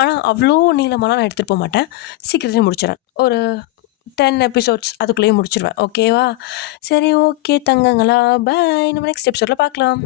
ஆனால் அவ்வளோ நீளமாலாம் நான் எடுத்துகிட்டு போக மாட்டேன், சீக்கிரத்தையும் முடிச்சிடறேன். ஒரு 10 எபிசோட்ஸ் அதுக்குள்ளேயே முடிச்சிடுவேன். ஓகேவா? சரி ஓகே தங்கங்களா, பாய், நம்ம நெக்ஸ்ட் எபிசோடில் பார்க்கலாம்.